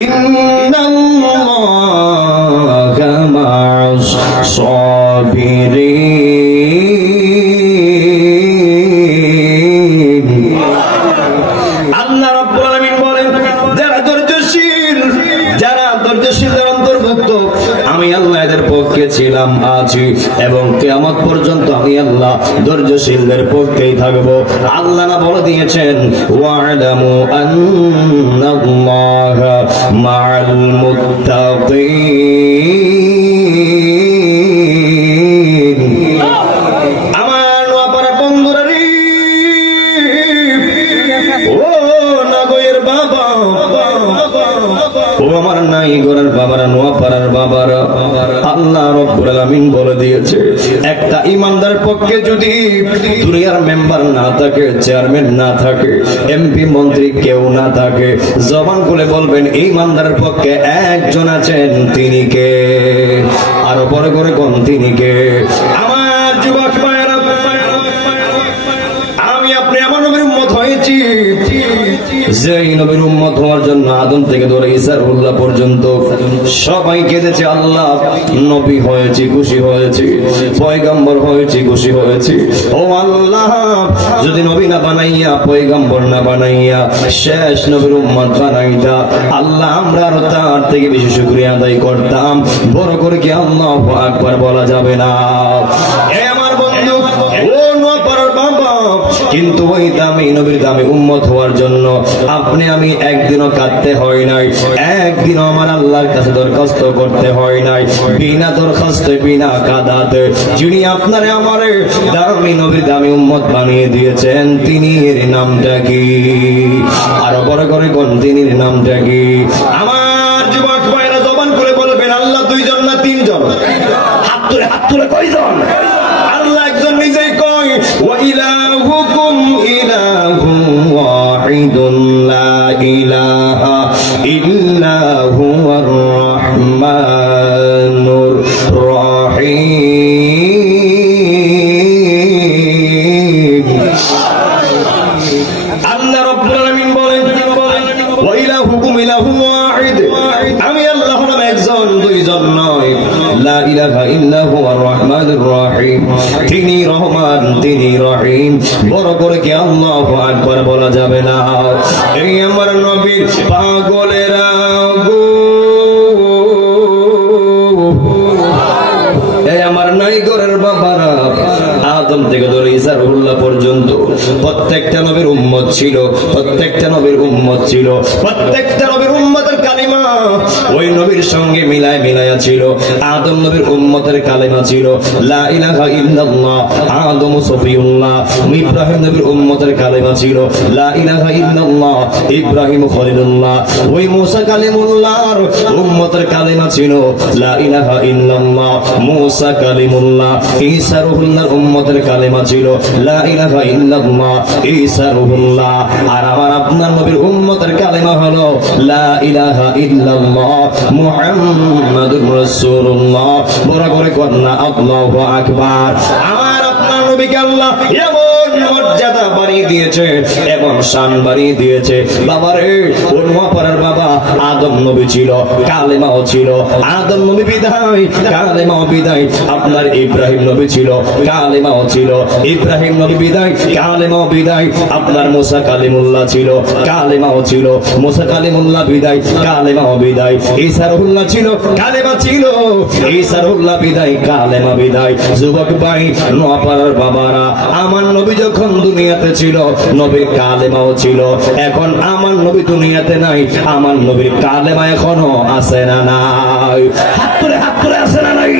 ইন্নাল্লাহা মা'আস সাবিরিন। আল্লাহ রাব্বুল আলামিন বলেন, যারা ধৈর্যশীল, যারা ধৈর্যশীলদের অন্তর্ভুক্ত, আমি আল্লাহ এদের পক্ষে ছিলাম, আছি এবং কিয়ামত পর্যন্ত আমি আল্লাহ ধৈর্যশীলদের পক্ষেই থাকব। আল্লাহ না বলে দিয়েছেন, ওয়া'লামু আন্নাল্লাহা মা'আল মুত্তাকিন। আমার নোয়াপাড়া বন্ধুরা রে, ও নাগয়ের বাবা, ও আমার নাই ঘরের বাবারা, নোয়াপাড়ার বাবারা, আল্লাহ রাব্বুল আলামিন বলে দিয়েছে, একটা ইমানদার পক্ষে যদি দুনিয়ার মেম্বার না থাকে, চেয়ারম্যান না থাকে, এমপি মন্ত্রী কেউ না থাকে, জবান খুলে বলবেন ইমানদারের পক্ষে একজন আছেন, তিনি কে? আরো পরে করে কোন তিনি কে? আমার যুবক ভাইরা, আমি আপনি আমার নবীর উম্মত হয়েছি, যেই নবীর উম্মত হওয়ার জন্য আদম থেকে ধরে ঈসা রুহুল্লাহ পর্যন্ত সবাই কেঁদেছে, আল্লাহ নবী হয়েছি, খুশি হয়েছি, পয়গম্বর হয়েছি, খুশি হয়েছি। ও আল্লাহ, যদি নবী না বানাইয়া, পয়গম্বর না বানাইয়া শেষ নবীর উম্মত বানাইতা, আল্লাহ আমরা আরো তার থেকে বেশি শুকরিয়া আদায় করতাম। বড় করে কি আল্লাহু আকবার বলা যাবে না? আমার বন্ধু, ও নোয়াপাড়ার বাবা, কিন্তু ওই দামি নবীর দামি উম্মত হওয়ার জন্য আপনি আমি একদিনও কাঁদতে হয় নাই, একদিনও আমার আল্লাহর কাছে দরখাস্ত করতে হয় নাই, বিনা দরখাস্তে, বিনা কাদাতে যিনি আপনারে আমারে দামি নবীর দামি উম্মত বানিয়ে দিয়েছেন, তিনির নামটা কি? আরো বড় করে কোন তিনির নামটা কি? আমার যুবক ভাইরা জবান করে বলবেন, আল্লাহ দুইজন না তিনজন? হাত তুলে কয়জন? আল্লাহ একজন, নিজেই কয়, ওয়া ইলাহুকুম ইলাহুন ওয়াহিদুন লা ইলাহা ইল্লা হুয়ার রাহমানুর রহিম। আল্লাহ রাব্বুল আলামিন বলেন, ওয়া ইলাহুকুম ইলাহুন ওয়াহিদ, আমি আল্লাহ হলাম একজন, দুইজন নয়। লা ইলাহা ইল্লা হুয়ার রাহমানুর রহিম, তিনি রহমান, তিনি রহিম। বড় করে কি আল্লাহু আকবার বলা যাবে না? এই আমার নবীর পাগলেরা গো, এই আমার নাই ঘরের বাবারা, আদম থেকে ধরে ঈসা রুহুল্লাহ পর্যন্ত প্রত্যেকটা নবীর উম্মত ছিল, প্রত্যেকটা নবীর উম্মত ছিল, প্রত্যেকটা নবীর উম্মতের কালিমা ওই নবীর সঙ্গে মিলায়া ছিল। আদম নবীর উম্মতের কালিমা ছিল লা ইলাহা ইল্লাল্লাহ, আদম সফিউল্লাহ। ইব্রাহিম নবীর উম্মতের কালিমা ছিল লা ইলাহা ইল্লাল্লাহ, ইব্রাহিম খলিলুল্লাহ। ওই মুসা কালিমুল্লাহর উম্মতের কালিমা ছিল লা ইলাহা ইল্লাল্লাহ, মুসা কালিমুল্লাহ। ঈসা রুহুল্লাহর উম্মতের কালিমা ছিল লা ইলাহা ইল্লাল্লাহ, ঈসা রুহুল্লাহ। আর আমার আপনার নবীর উম্মতের কালিমা হলো লা ইলাহা ইল্লাল্লাহ, মুহাম্মাদুর রাসূলুল্লাহ। বড় করে কন্যা আল্লাহু আকবার। আমার আপনার নবীকে আল্লাহ এমন মর্যাদা বাড়িয়ে দিয়েছে, এমন শান বাড়িয়ে দিয়েছে। বাবারে, ও নোয়াপাড়ার বাবা, আদম নবী ছিল, কালেমাও ছিল। আদম নবী বিদায়, কালেমাও বিদায়। আপনার ইব্রাহিম নবী ছিল, কালেমাও ছিল। ইব্রাহিম নবী বিদায়, কালেমাও বিদায়। আপনার মুসা কালিমুল্লাহ ছিল, কালেমাও ছিল। মুসা কালিমুল্লাহ বিদায়, কালেমাও বিদায়। ঈসা রুহুল্লাহ ছিল, কালেমা ছিল। ঈসা রুহুল্লাহ বিদায়, কালেমা বিদায়। যুবক ভাই, নোয়াপাড়ার বাবারা, আমার নবী যখন দুনিয়াতে ছিল, নবীর কালেমাও ছিল। এখন আমার নবী দুনিয়াতে নাই, আমার নবীর কালেমা এখনো আছে না নাই? হাত তুলে আছে না নাই?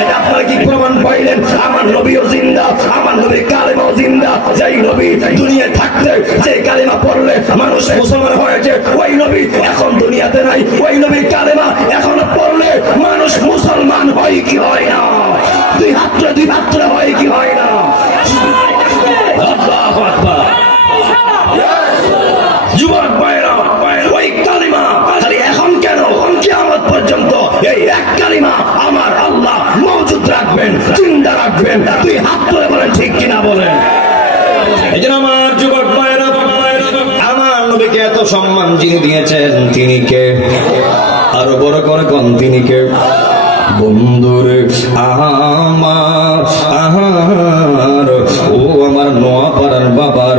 এটা আপনারা কি প্রমাণ পাইলেন? আমার নবীও জিন্দা, আমার নবীর কালেমাও জিন্দা। যেই নবী দুনিয়ায় থাকতে যে কালেমা পড়লে মানুষ মুসলমান হয়েছে, ওই নবী এখন দুনিয়াতে নাই। ওই নবীর কালেমা এখন পড়লে মানুষ মুসলমান হয় কি হয় না? দুই হাত তুলে হয় কি হয় না? আল্লাহু আকবার। যুবক ভাইরা, ওই কালিমা খালি এখন কেন, কিয়ামত পর্যন্ত এই এক কালিমা আমার আল্লাহ মওজুদ রাখবেন, জিন্দা রাখবেন। দুই হাত তুলে বলেন ঠিক কিনা বলেন। এই জন্য আমার যুবক ভাইরা, আমার নবীকে এত সম্মান যিনি দিয়েছেন তিনি কে? আরো বড় করে কোন তিনি কে? বন্ধুরে আমার, ও আমার নোয়াপাড়ার বাবার,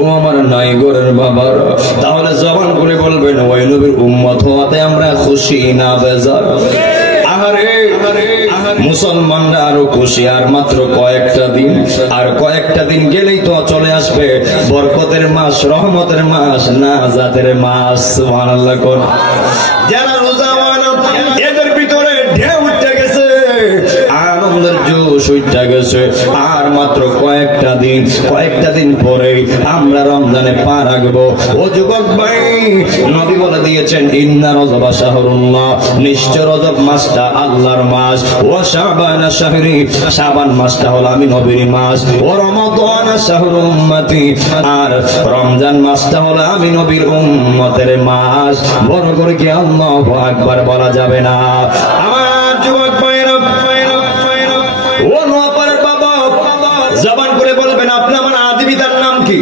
ও আমার নাইগরের বাবার, তাহলে জবান করে বলবেন ওই নবীর উম্মত হওয়াতে আমরা খুশি না বেজার? মুসলমানরা আরো খুশি, আর মাত্র কয়েকটা দিন, আর কয়েকটা দিন গেলেই তো চলে আসবে বরকতের মাস, রহমতের মাস, নাজাতের মাস। সুবহানাল্লাহ। কোন যারা রোজাওয়ানা এদের ভিতরে ঢেউ উঠে গেছে, আনন্দের জোশ উঠে গেছে। আর মাত্র কয়েকটা দিন পরে আমরা রমজানে পা রাখবো। ও যুবক ভাই, নবী বলে দিয়েছেন ইন্না রজব শাহরুল্লাহ, নিশ্চয় রজব মাসটা আল্লাহর মাস। ও শাবান শাহরি, শাবান মাসটা হলো আমি নবীর মাস। ও রমাদান শাহরু উম্মতি, আর রমজান মাসটা হলো আমি নবীর উম্মতের মাস। বড় করে কি আল্লাহু আকবার বলা যাবে না? আমার যুবক ভাইরা, ও নোয়াপাড়ার বাবা, জবান করে বলবেন আপনি আমার আদি পিতার নাম কি?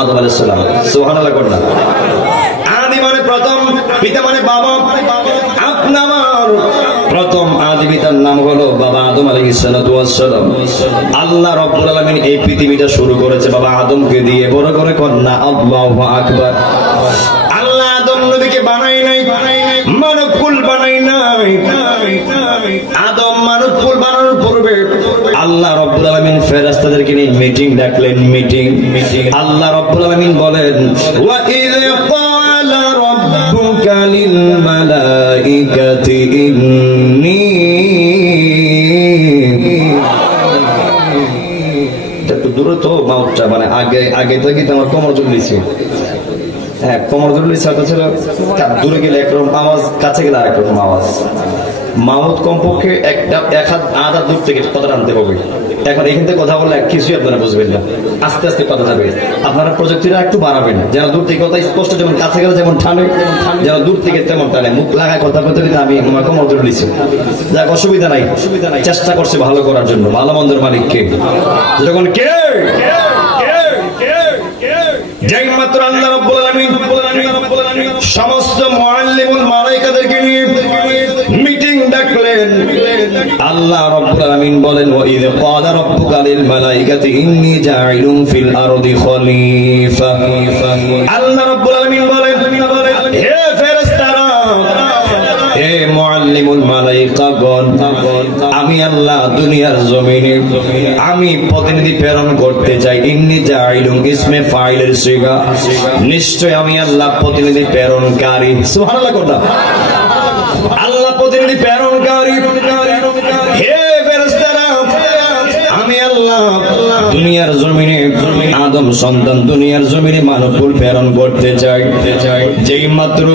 আদম আলাইহিস সালাম। সুবহানাল্লাহ। করনা আদি মানে প্রথম, পিতা মানে বাবা। আপনার প্রথম আদি পিতার নাম হলো বাবা আদম আলাইহিস সালাতু ওয়াস সালাম। আল্লাহ রাব্বুল আলামিন এই পৃথিবীটা শুরু করেছে বাবা আদমকে দিয়ে। বড় করে করনা আল্লাহু আকবার। আল্লাহ আদম নবীকে বানাই নাই, মানব কুল বানাই নাই। আদম মানব কুল বানানোর পূর্বে আল্লাহ রাব্বুল আলামিন ফেরেশতাদেরকে নিয়ে মিটিং ডাকলেন। মিটিং আল্লাহ রাব্বুল আলামিন বলেন ওয়া ইয ক্বালা রাব্বুকা লিল মালাইকাতি ইন্নী, একটু দূরে তো মাউথটা, মানে আগে থেকে আমার কোমর ঝুলিয়েছে। হ্যাঁ, কোমর ধরলে সাথে ছিল, দূরে গেলে একরকম আওয়াজ, কাছে গেলে আরেক রকম আওয়াজ। মাউথ কমপক্ষে এক হাত আধা দূর থেকে কথা টানতে হবে। এখন এখান থেকে কথা বললে কিছুই আপনারা বুঝবেন না, আস্তে আস্তে কথা যাবে। আপনারা প্রযুক্তিটা একটু বাড়াবেন, যেন দূর থেকে কথা স্পষ্ট, যেমন কাছে গেলে যেমন টানে, যেন দূর থেকে তেমন টানে। মুখ লাগায় কথা বলতে কিন্তু আমি কোমর ধরে নিচ্ছি, যাক অসুবিধা নাই। চেষ্টা করছে ভালো করার জন্য। ভালো মন্দের মালিক কে? যখন কে যেই মাত্র আল্লাহ রাব্বুল আলামিন সমস্ত মুআল্লিমুল মালায়েকাদেরকে নিয়ে মিটিং ডাকলেন। আল্লাহ রাব্বুল আলামিন বলেন ওয়া ইয ক্বালা রাব্বুকা লিল মালায়েকাতি ইন্নী জাঈলুন ফিল আরদি খলিফা। আল্লাহ রাব্বুল আলামিন বলেন হে ফেরেশতারা, হে মুআল্লিমুল মালায়েকাগণ, আমি আল্লাহ দুনিয়ার জমিনে আমি প্রতিনিধি প্রেরণ করতে চাই। ইন্নী জাঈলুন ইসমে ফাইলের সিগা, নিশ্চয় আমি আল্লাহ প্রতিনিধি প্রেরণকারী। সুবহানাল্লাহ। করলাম আল্লাহ প্রতিনিধি প্রেরণকারী। হে ফেরেশতারা, আমি আল্লাহ দুনিয়ার জমিনে আদম সন্তান, দুনিয়ার জমিনে মানবকুল প্রেরণ করতে চাই। যেই মাত্র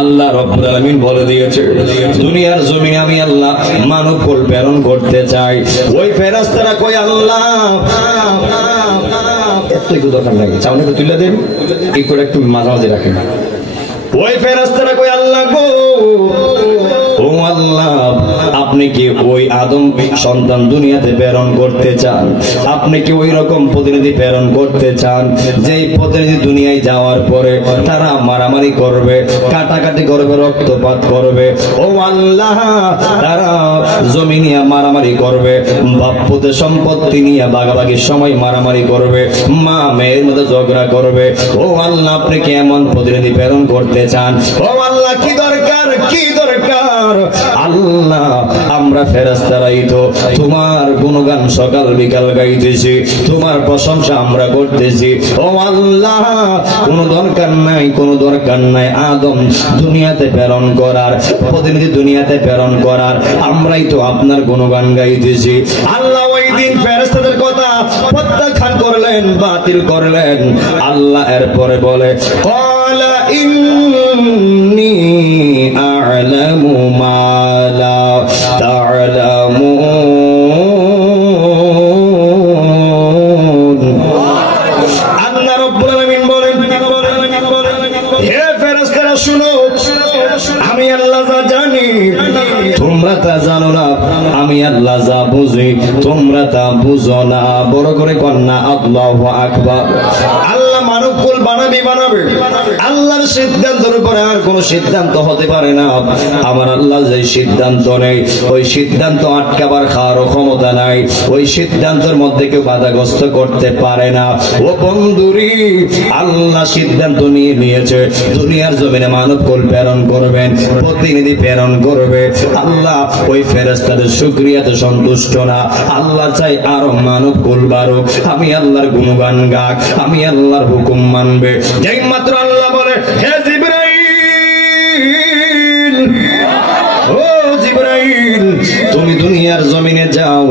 আল্লাহ রাব্বুল আলামিন বলে দিয়েছে দুনিয়ার জমিনে আমি আল্লাহ মানবকুল প্রেরণ করতে চাই, ওই ফেরেশতারা কই আল্লাহ একটু দরকার নাই, চাউনিটা তুলে দেন, এই করে একটু মাঝে মাঝে রাখেন। ওই ফেরেশতারা কই আল্লাহ গো, ও আল্লাহ আপনি কি ওই আদম সন্তান দুনিয়াতে প্রেরণ করতে চান? আপনি কি ওই রকম প্রতিনিধি প্রেরণ করতে চান যেই প্রতিনিধি দুনিয়ায় যাওয়ার পরে তারা মারামারি করবে, কাটাকাটি করবে, রক্তপাত করবে? ও আল্লাহ তারা জমি নিয়ে মারামারি করবে, বাপ্পতে সম্পত্তি নিয়ে ভাগাভাগির সময় মারামারি করবে, মা মেয়ের মধ্যে ঝগড়া করবে। ও আল্লাহ আপনি কি এমন প্রতিনিধি প্রেরণ করতে চান? ও আল্লাহ কি দরকার, কি দরকার? আল্লাহ আমরা ফেরেশতারাই তো তোমার গুণগান সকাল বিকাল গাইতেছি, তোমার প্রশংসা আমরা করতেছি। ও আল্লাহ কোনো দরকার নাই, কোনো দরকার নাই আদম দুনিয়াতে প্রেরণ করার, প্রতিনিধি দুনিয়াতে প্রেরণ করার, আমরাই তো আপনার গুণগান গাইতেছি। আল্লাহ ওই দিন ফেরেশতাদের কথা প্রত্যাখ্যান করলেন, বাতিল করলেন। আল্লাহ এরপরে বলে ক্বালা ইন্নী আ'লামু মা লা তা'লামুন। আল্লাহ রাব্বুল আলামিন বলেন হে ফেরেশতারা শুনো, আমি আল্লাহ যা জানি তোমরা তা জানো না, আমি আল্লাহ যা বুঝি তোমরা তা বুঝো না। বড় করে কন্যা আল্লাহু আকবার। আল্লাহ মানবকুল বানাই নবী বানাবে। আল্লাহর সিদ্ধান্তের উপরে আর কোন সিদ্ধান্ত হতে পারে না। আমার আল্লাহ যে সিদ্ধান্ত নেই ওই সিদ্ধান্ত আটকাবার কারো ক্ষমতা নাই, ওই সিদ্ধান্তের মধ্যে কেউ বাধাগ্রস্ত করতে পারে না। ও বন্ধুরি, আল্লাহ সিদ্ধান্ত নিয়ে নিয়েছে দুনিয়ার জমিনে মানব কুল প্রেরণ করবেন, প্রতিনিধি প্রেরণ করবে। আল্লাহ ওই ফেরেশতাদের শুকরিয়াতে সন্তুষ্ট না, আল্লাহ চাই আরো মানব কুল বাড়ুক, আমি আল্লাহর গুণগান গাক, আমি আল্লাহর হুকুম মানবে। যেই মাত্র আল্লাহ বলে হে জিবরাইল, ও জিবরাইল তুমি দুনিয়ার জমিনে যাও,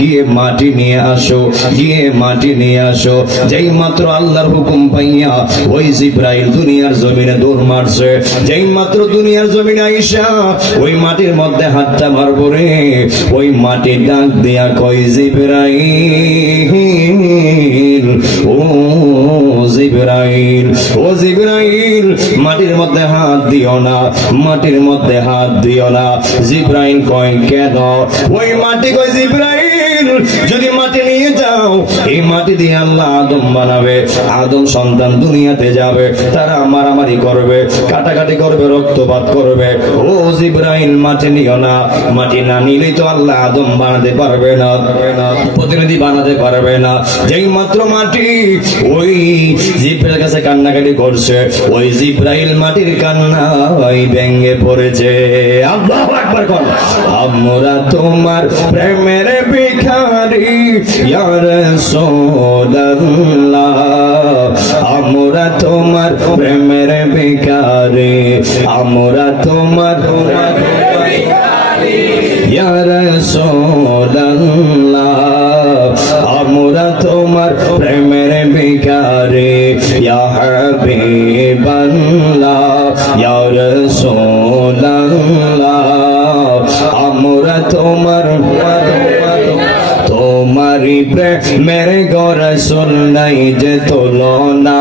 গিয়ে মাটি নিয়ে আসো, গিয়ে মাটি নিয়ে আসো। যেই মাত্র আল্লাহর হুকুম পাইয়া ওই জিবরাইল দুনিয়ার জমিনে দৌড় মারছে। যেই মাত্র দুনিয়ার জমিনে আইসা ওই মাটির মধ্যে হাতটা মারবো রে, ওই মাটি ডাক দিয়া কই জিবরাইল, ও জিবরাইল, ও জিবরাইল মাটির মধ্যে হাত দিও না, মাটির মধ্যে হাত দিও না। জিবরাইল কয় কেন? ওই মাটি কয় জিবরাইল যদি মাটি নিয়ে যাও, এই মাটি দিয়ে আল্লাহ আদম বানাবে, আদম সন্তান দুনিয়াতে যাবে, তারা মারামারি করবে, কাটাকাটি করবে, রক্তপাত করবে। ও জিবরাইল মাটি নিও না, মাটি না নিলেই তো আল্লাহ আদম বানাতে পারবে না, প্রতিনিধি বানাতে পারবে না। যেই মাত্র মাটি ওই জিবরাইল কাছে কান্নাকাটি করছে, ওই জিবরাইল মাটির কান্নায় ভেঙে পড়েছে। আল্লাহু আকবার কর। আমরা তোমার প্রেমের ভিখারি ইয়া রাসূলুল্লাহ, আমরা তোমার প্রেমের ভিখারি, আমরা তোমার ইয়া রাসূলুল্লাহ, আমরা তোমার প্রেমের ভিখারি ইয়া হাবিবাল্লাহ, ইয়া রাসূলুল্লাহ, আমরা তোমার তোমারি প্রেমের গো রাসূল নাই যে তুলনা,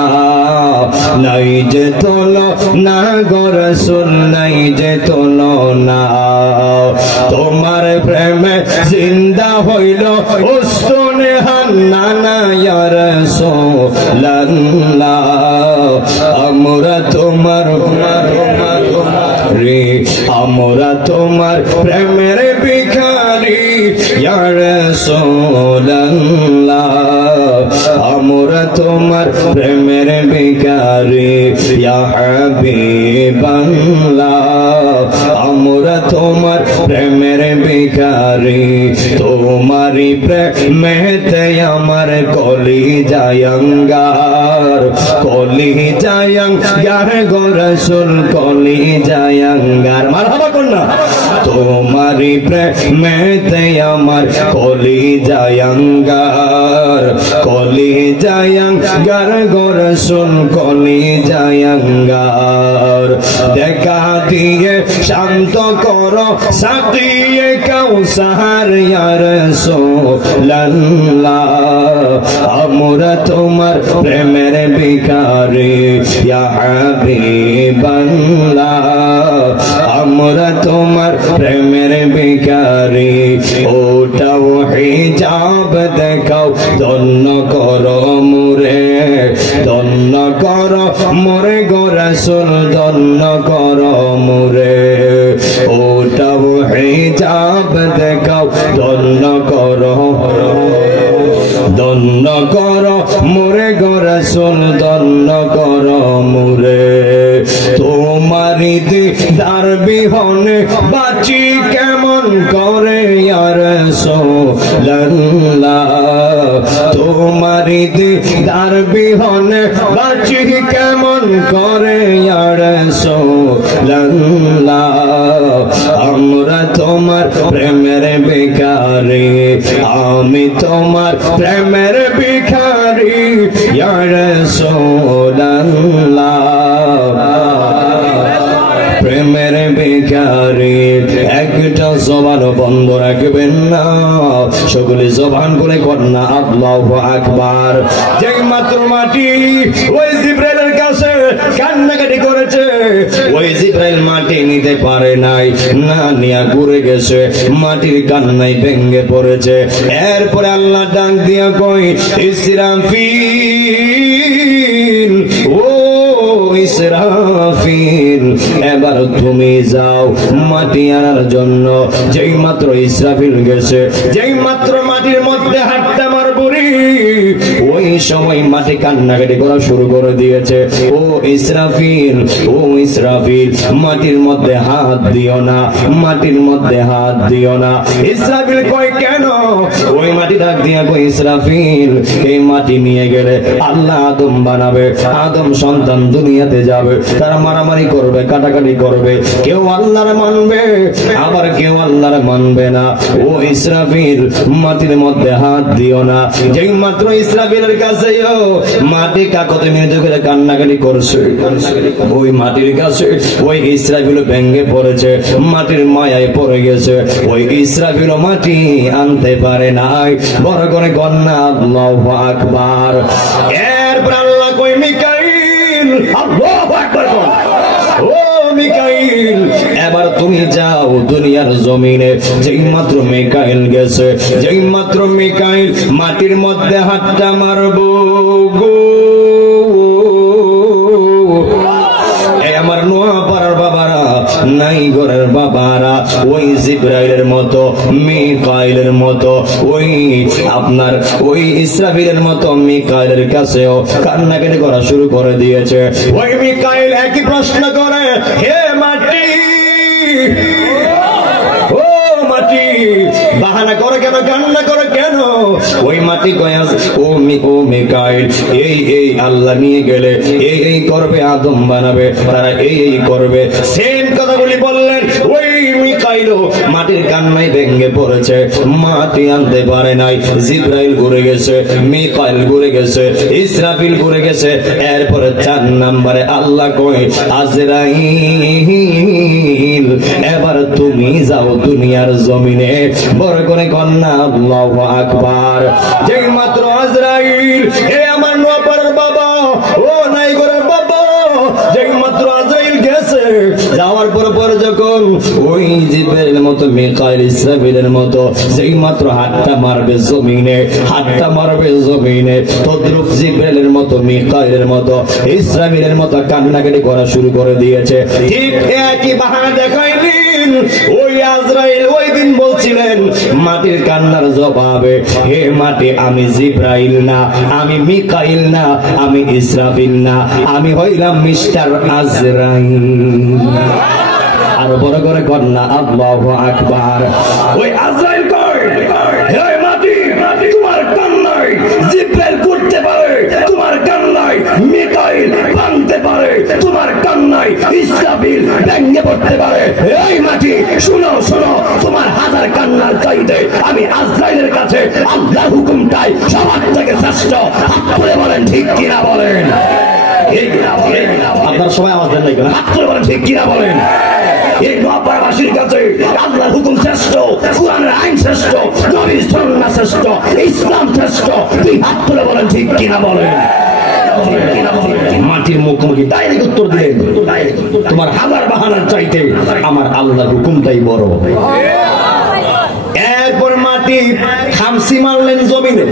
নাই যে তুলনা গো রাসূল নাই যে তুলনা। তোমার প্রেমে জিন্দা হইল উস্তনে হান্নানা ইয়া রাসূলুল্লাহ, আমরা তোমার রে, আমরা তোমার প্রেমের ভিখারি ইয়া রাসূলুল্লাহ, আমরা তোমার প্রেমের ভিখারি ইয়া হাবিবাল্লাহ, আমরা তোমার প্রেমের ভিখারি। তোমারি প্রেমেতে আমার কলিজা অঙ্গার, কলিজা অঙ্গার গো রাসূল, কলিজা অঙ্গার। মারহাবা কন্যা। তোমারি প্রেমেতে আমার কলিজা অঙ্গার, কলিজা অঙ্গার গো রাসূল, কলিজা অঙ্গার। দেখা দিয়ে শান্ত করো সাকিয়ে কাউসার ইয়া রাসূলুল্লাহ, আমরা তোমার প্রেমের ভিখারি ইয়া হাবিবাল্লাহ, আমরা তোমার প্রেমের ভিখারি। ওটাও হিজাব দেখাও, ধন্য করো মোরে, ধন্য করো মোরে গো রাসূল, ধন্য করো মোরে। ওটাও হিজাব দেখাও, ধন্য করো, ধন্য করো মোরে গো রাসূল, ধন্য করো মোরে। তোমারি দিদার বিহনে বাঁচি কেমন করে ইয়া রাসূলুল্লাহ, তোমারি দিদার বিহনে বাঁচি কেমন করে ইয়া রাসূলুল্লাহ, আমরা তোমার প্রেমের ভিখারি, আমি তোমার প্রেমের ভিখারি ইয়া রাসূলুল্লাহ, প্রেমের ভিখারি। একটা জবান বন্ধ রাখবেন না, সকলে জবান করে কন্যা আল্লাহু আকবার। যেই মাত্র মাটি ওই জিবরাইলের কাছে কান্নাকাটি করেছে, ওই জিবরাইল মাটি নিতে পারে নাই, না নিয়া ঘুরে গেছে, মাটির কান্নায় ভেঙে পড়েছে। এরপরে আল্লাহ ডাক দিয়া কই ইসরাফিল, ও ইসরাফিল এবার তুমি যাও মাটি আনার জন্য। যেই মাত্র ইসরাফিল গেছে, যেই মাত্র মাটির মধ্যে হাতটা মারবুরি, ওই সময় মাটি কান্নাকাটি করা শুরু করে দিয়েছে। ও ইসরাফিল, ও ইসরাফিল, মাটির মধ্যে হাত দিও না, মাটির মধ্যে হাত দিও না। ইসরাফিল কয় কেন? ওই মাটি ডাক দিয়া কই ইসরাফিল, এই মাটি নিয়ে গেলে আল্লাহ আদম বানাবে, আদম সন্তান দুনিয়াতে যাবে, তারা মারামারি করবে, কাটাকাটি করবে, কেউ আল্লাহর মানবে আবার কেউ আল্লাহর মানবে না। ও ইসরাফিল, মাটির মধ্যে হাত দিও না। যেই মাত্র ইসরাফিলের কাছে মাটি কাকতে মৃদু করে কান্নাকাটি করছে, ওই মাটির কাছে ওই ইসরাফিল ভেঙে পড়েছে, মাটির মায়ায় পড়ে গেছে। ওই ইসরাফিল মাটি আনতে পারে নাই। বড় করে কন্যা আল্লাহু আকবার। এরপর আল্লাহ কই মিকাইল, আল্লাহু আকবার, ও মিকাইল এবার তুমি যাও দুনিয়ার জমিনে। যেই মাত্র মিকাইল গেছে, যেই মাত্র মিকাইল মাটির মধ্যে হাতটা মারবো গো, আমার নোয়াপাড়ার বাবারা, নাই ঘরের বাবারা, ওই জিবরাইলের মতো, মিকাইলের মতো, ওই আপনার ওই ইসরাফিলের মতো মিকাইলের কাছেও কান্নাকাটি করা শুরু করে দিয়েছে। ওই মিকাইল একই প্রশ্ন করে, হে মাটি, ও মাটি, বাহানা করে কেন, কান্না করে কেন? ওই মাটি কয়াস, ও মিকাইল, এই আল্লাহ নিয়ে গেলে এই করবে, আদম বানাবে, তারা এই করবে। সেম কথাগুলি বললেন। ওই মিকাইল মাটির কান্নায় ভেঙে পড়েছে, মাটি আনতে পারে নাই। জিবরাইল ঘুরে গেছে, মিকাইল ঘুরে গেছে, ইসরাফিল ঘুরে গেছে। এরপরে 4 নম্বরে আল্লাহ কয়, আজরাইল এবার তুমি যাও দুনিয়ার জমিনে। বড় করে কন্যা আল্লাহু আকবার। যেই মাত্র আজরাইল, হে আমার নোয়াপাড়ার বাবা, ও নাই ঘরের বাবা, যেই মাত্র আজরাইল গেছে, যাওয়ার পর যখন ওই জিবরাইলের মতো মিকাইল ইসরাফিলের মতো যেই মাত্র হাতটা মারবে জমিনে, হাতটা মারবে জমিনে, তদ্রুপ জিবরাইলের মতো, মিকাইলের মতো, ইসরাফিলের মতো কান্নাকাটি করা শুরু করে দিয়েছে। ঠিক একই বাহানা দেখাইলেন ওই আজরাইল। ওই দিন বলছিলেন মাটির কান্নার জবাবে, হে মাটি, আমি জিবরাইল না, আমি মিকাইল না, আমি ইসরাফিল না, আমি হইলাম মিস্টার আজরাইল। আর বড় করে কন্যা আল্লাহু আকবার। ওই আজরাইল কয়, হে মাটি, তোমার কান্নায় জিবরাইল করতে পারে, তোমার কান্নায় মিকাইল ভাঙতে পারে, তোমার কান্নায় ইসরাফিল ভেঙে পড়তে পারে। এই মাটি শুনো, শোনো, তোমার হাজার কান্নার চাইতে আমি আজরাইলের কাছে আল্লাহর হুকুমটাই সবার থেকে শ্রেষ্ঠ। বলে বলেন ঠিক কিনা বলেন? আপনার সবাই আওয়াজ দেন নাই কেন? হাত করে বলেন ঠিক কিনা বলেন? এই নোয়াপাড়াবাসীর কাছে আল্লাহর হুকুম শ্রেষ্ঠ, কুরআনের আইন শ্রেষ্ঠ, নবীর সুন্নাহ শ্রেষ্ঠ, ইসলাম শ্রেষ্ঠ। তুই হাত তুলে বলেন ঠিক কিনা বলেন? মাটির মুখোমুখি ডাইরেক্ট উত্তর দিলেন, তোমার হাজার বাহানার চাইতে আমার আল্লাহর হুকুমটাই বড়। এরপর মাটি খামসি মারলেন জমিনে,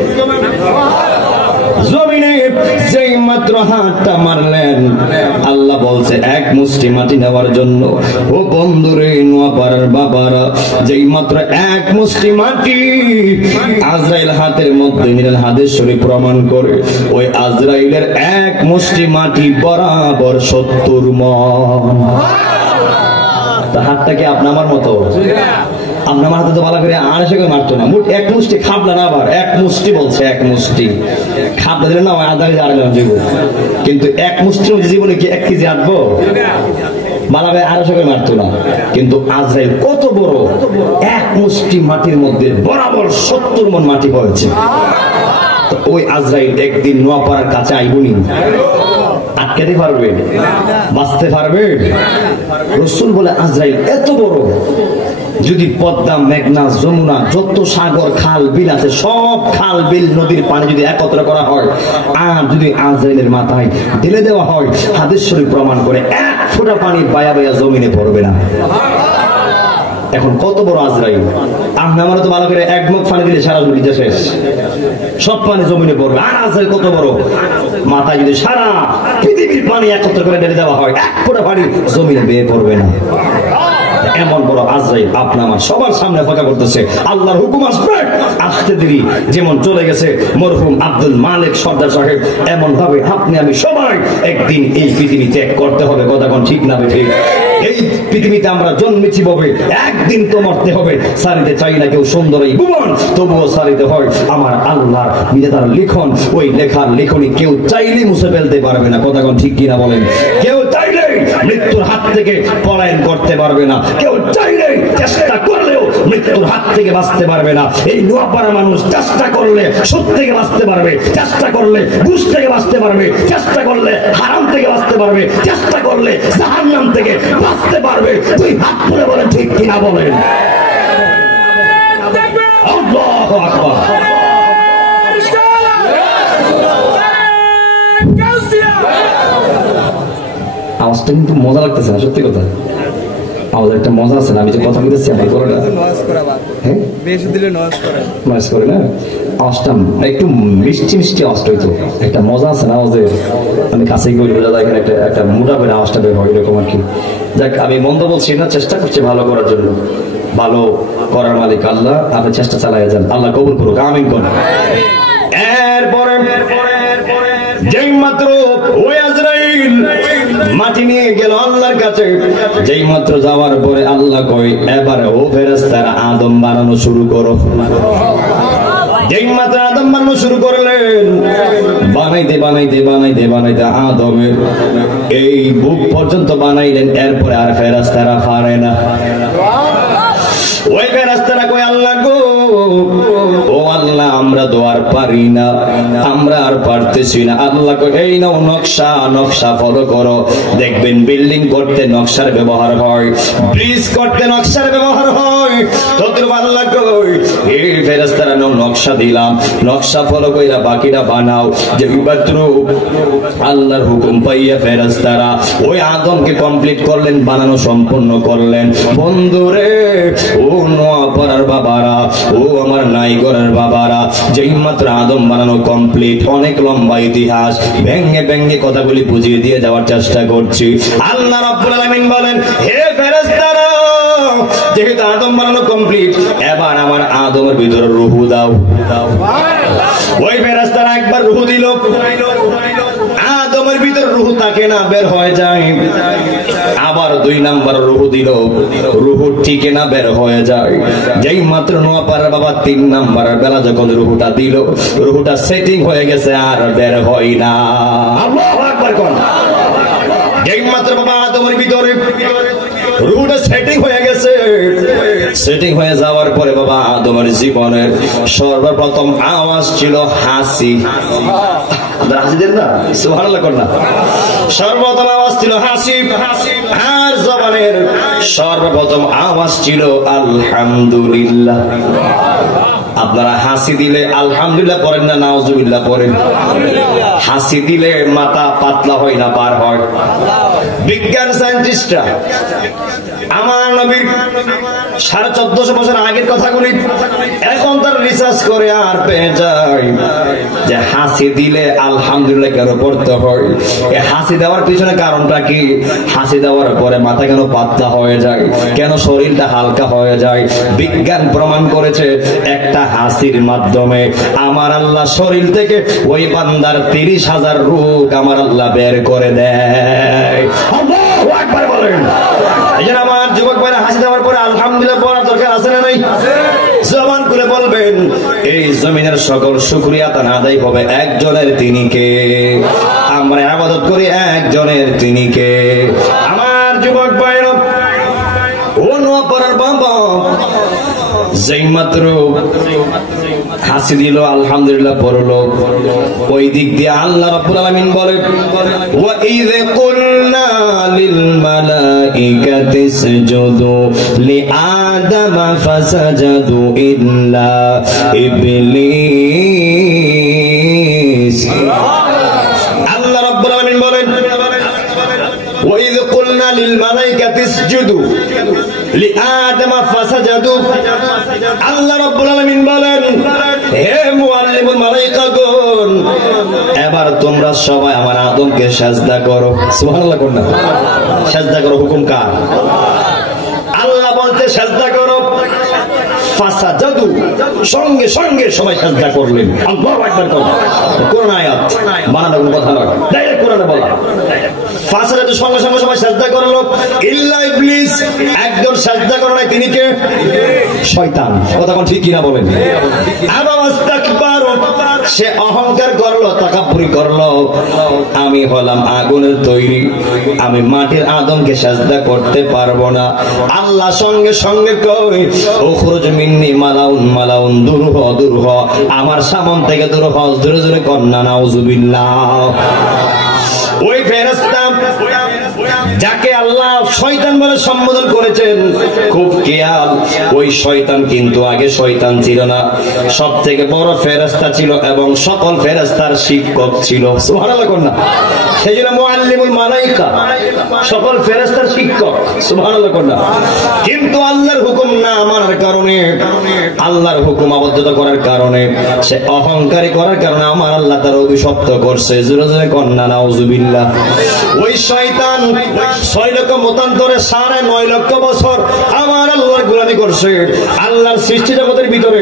জমিনে যেই মাত্র হাতটা মারলেন, আল্লাহ বলছে এক মুষ্টি মাটি নেওয়ার জন্য। ও বন্ধুরে, নোয়াপাড়ার বাবারা, যেই মাত্র এক মুষ্টি মাটি আজরাইল হাতের মধ্যে নিলেন, হাদিস শরীফ প্রমাণ করে ওই আজরাইলের এক মুষ্টি মাটি বরাবর 70 মণ। তা হাতটা কি আপনার আমার মতো? আপনার হাতে তো ভালো করে 250 করে মারতো না, মোট এক মুষ্টি খাবলা না, আবার এক মুষ্টি বলছে, এক মুষ্টি খাবলা দিলে না আধারে আড়াইলাম জীবন, কিন্তু এক মুষ্টির জীবনে কি 1 কেজি আটবো? বালাবে 250 করে মারতো না। কিন্তু আজরাইল কত বড়, এক মুষ্টি মাটির মধ্যে বরাবর 70 মণ মাটি পড়েছে। ওই আজরাইল একদিন নোয়াপাড়ার কাছে আইবনি, আটকাতে পারবে, বাঁচতে পারবে? রাসূল বলে আজরাইল এত বড়, যদি পদ্মা, মেঘনা, যমুনা, যত সাগর খাল বিল আছে, সব খাল বিল নদীর পানি যদি একত্র করা হয় আর যদি আজরাইলের মাথায় ঢেলে দেওয়া হয়, হাদিস শরীফ প্রমাণ করে 1 ফোঁটা পানি বায়া বায়া জমিনে পড়বে না। এখন কত বড় আজরাইল, আমরা তো ভালো করে এক মুখ পানি দিলে সারা জমিতে শেষ, সব পানি জমিনে পড়বে। আর আজরাইল কত বড়, মাথায় যদি সারা পৃথিবীর পানি একত্র করে ঢেলে দেওয়া হয়, এক ফোঁটা পানি জমিনে বেয়ে পড়বে না। এমন বড় আজরাইল আপনার আমার সবার সামনে অপেক্ষা করতেছে। আল্লাহর হুকুম আসবে, আসতে দেরি। যেমন চলে গেছে মরহুম আব্দুল মালিক সর্দার সাহেব, এমন ভাবে আপনি আমি সবাই একদিন এই পৃথিবী ত্যাগ করতে হবে। কথা কোন ঠিক না ঠিক? এই পৃথিবীতে আমরা জন্মেছি ববে, একদিন তো মরতে হবে। সারিতে চাই না কেউ সুন্দর এই ভুবন, তবুও সারিতে হয় আমার আল্লাহর নিজের লিখন। ওই লেখার লিখনি কেউ চাইলেই মুছে ফেলতে পারবে না। কথা কোন ঠিক কিনা বলেন? কেউ চাইলে মৃত্যুর হাত থেকে পলায়ন করতে পারবে না, কেউ চাইলে চেষ্টা করলেও মৃত্যুর হাত থেকে বাঁচতে পারবে না। এই নোয়াপাড়া মানুষ চেষ্টা করলে সুদ থেকে বাঁচতে পারবে, চেষ্টা করলে ঘুষ থেকে বাঁচতে পারবে, চেষ্টা করলে হারাম থেকে বাঁচতে পারবে, চেষ্টা করলে জাহান্নাম থেকে বাঁচতে পারবে। তুই হাত তুলে বলে ঠিক কিনা বলেন? আল্লাহু আকবার। আওয়াজটা কিন্তু মজা লাগতেছে না, সত্যি কথা। আমাদের একটা মজা আছে না, আমি যে কথা বলতেছি আমার গলাটা নয়েজ করে না, আওয়াজটা একটু মিষ্টি মিষ্টি আওয়াজটা হইতো, একটা মজা আছে না আওয়াজের। আমি কাছেই বলি বোঝা যায়, এখানে একটা মোটা করে আওয়াজটা বের হয় এরকম আর কি। যাক, আমি মন্দ বলছি না, চেষ্টা করছি ভালো করার জন্য। ভালো করার মালিক আল্লাহ, আপনি চেষ্টা চালাই যান, আল্লাহ কবুল করুক, আমিন করুন। এরপরে যেই মাত্র ওই আজরাইল মাটি নিয়ে গেল আল্লাহর কাছে, যেই মাত্র যাওয়ার পরে আল্লাহ কই, এবারে ও ফেরেশতারা আদম বানানো শুরু করো। যেই মাত্র আদম বানানো শুরু করলেন, বানাইতে বানাইতে বানাইতে বানাইতে আদমের এই বুক পর্যন্ত বানাইলেন। এরপরে আর ফেরেশতারা পারে না। ওই ফেরেশতারা কই, আল্লাহ গো, ও আল্লাহ, আমরা তো আর পারি না, আমরা আর পারতেছি না। আল্লাহ কই, এই নাও নকশা, নকশা ফলো করো, দেখবেন বিল্ডিং করতে নকশার ব্যবহার হয়, ব্রিজ করতে নকশার ব্যবহার হয়। তোদের আল্লাহ কই, এই ফেরেশতারা নাও নকশা দিলাম, নকশা ফলো কইরা বাকিটা বানাও। যে মাত্র আল্লাহর হুকুম পাইয়া ফেরেশতারা ওই আদমকে কমপ্লিট করলেন, বানানো সম্পূর্ণ করলেন। বন্ধুরে, ও নোয়াপাড়ার বাবারা, ও আমার নাইগরের বাবারা, যেই মাত্র আদম বানানো কমপ্লিট, অনেক লম্বা ইতিহাস, ভেঙ্গে ভেঙ্গে কথাগুলি বুঝিয়ে দিয়ে যাওয়ার চেষ্টা করছি। আল্লাহ রাব্বুল আলামিন বলেন, হে ফেরেশতারা, যেহেতু আদম বানানো কমপ্লিট, এবার আমার আদমের ভিতরে রূহ দাও। ওই ফেরেশতারা একবার রূহ দিল, আদমের ভিতর রূহ থাকে না, বের হয়ে যায়। আবার 2 নাম্বার রূহ দিল, রূহ টিকে না, বের হয়ে যায়। যেই মাত্র নোয়াপাড়ার বাবা 3 নাম্বারের বেলা যখন রূহটা দিল, রূহটা সেটিং হয়ে গেছে, আর বের হয় না। আল্লাহু আকবার কোন। যেই মাত্র বাবা আদমের ভিতরে রূহটা সেটিং হয়ে গেছে, সেটিং হয়ে যাওয়ার পরে বাবা আদমের জীবনের সর্বপ্রথম আওয়াজ ছিল হাসি। হাসি দেন না, সুবহানাল্লাহ কর না। সর্বপ্রথম আওয়াজ ছিল হাসি, আর জবানের সর্বপ্রথম আওয়াজ ছিল আলহামদুলিল্লাহ। আপনারা হাসি দিলে আলহামদুলিল্লাহ পড়েন না নাউজুবিল্লাহ পড়েন? হাসি দিলে মাথা পাতলা হয় না পার হয়? বিজ্ঞান সায়েন্টিস্টরা আমার নবীর 1450 বছর আগের কথাগুলি এখন তার রিসার্চ করে আর পেয়ে যায় যে হাসি দিলে আলহামদুলিল্লাহ কেন পড়তে হয়। এই হাসি দেওয়ার পিছনে কারণটা কি? হাসি দেওয়ার পরে মাথা কেন পাতলা হয়ে যায়, কেন শরীরটা হালকা হয়ে যায়? বিজ্ঞান প্রমাণ করেছে একটা হাসির মাধ্যমে আমার আল্লাহ শরীর থেকে ওই বান্দার 30,000 রোগ আমার আল্লাহ বের করে দেয়। আল্লাহু আকবার বলেন। এই জন্য আমার যুবক ভাইরা হাসি দেওয়ার পরে আলহামদুলিল্লাহ বলার দরকার আছে না নাই? জবান খুলে বলবেন, এই জমিনের সকল শুকরিয়া তার আদায় হবে একজনের, তিনি কে? আমরা ইবাদত করি একজনের, তিনি কে? আমার যুবক ভাইরা, ও নোয়াপাড়ার বাবা, যেই মাত্র হাসি দিল আলহামদুলিল্লাহ পড়লো, ওই দিক দিয়ে আল্লাহ রাব্বুল আলামিন বলে, ওয়া ইয কুলনা লিল মালাইকাতি ইসজুদু লিআদাম ফাসাজাদু ইল্লা ইবলিস। আল্লাহ রাব্বুল আলামিন বলেন, ওয়া ইয কুলনা লিল মালাইকাতি ইসজুদু লিআদম ফাসাজাদু। আল্লাহ রাব্বুল আলামিন বলেন, হে মুআল্লিমুল মালায়েকাগণ, এবার তোমরা সবাই আমার আদমকে সিজদা করো। সুবহানাল্লাহ কোন না? সিজদা করো হুকুম কার? আল্লাহ বলতে সিজদা করো। ফাসাজাদু, সঙ্গে সঙ্গে সবাই সিজদা করলেন। আল্লাহু আকবার। কোরআন আয়াত, বানানো কোনো কথা নয়, ডাইরেক্ট কোরআনে বলা। ফাসাজাদু, সঙ্গে সঙ্গে সবাই সিজদা করলো। ইল্লা ইবলিস, একজন সিজদা করে নাই, তিনি কে? শয়তান। কথা কোন ঠিক কিনা বলেন? আবা ওয়াস্তাকবার, সে অহংকার করলো, তাকাব্বুরি করলো, আমি হলাম আগুনের তৈরি, আমি মাটির আদমকে সিজদা করতে পারবো না। আল্লাহ সঙ্গে সঙ্গে কই, উখরুজ মিন্নি মালাউন মালাউন, দূর হ দূর হ, আমার সামন থেকে দূর হ। জোরে জোরে কন্না নাউজুবিল্লাহ। ওই ফেরেশতা যাকে আল্লাহ শয়তান বলে সম্বোধন করেছেন, খুব খেয়াল, ওই শয়তান কিন্তু আগে শয়তান ছিল না, সব থেকে বড় ফেরেশতা ছিল এবং সকল ফেরেশতার শিক্ষক ছিল। সুবহানাল্লাহ কোন না? সেই জন্য মুআল্লিমুল মালায়েকা, সকল ফেরেশতার শিক্ষক। সুবহানাল্লাহ কোন না? কিন্তু আল্লাহর হুকুম না মানার কারণে, আল্লাহর হুকুম অবাধ্যত করার কারণে, সে অহংকারী করার কারণে আমার আল্লাহ তার অভিশপ্ত করছে। জোরে জোরে কন্না নাউজুবিল্লাহ। ওই শয়তান 6 লক্ষ মতান্তরে 9.5 লক্ষ বছর আমার আল্লাহর গোলামি করছে। আল্লাহর সৃষ্টি জগতের ভিতরে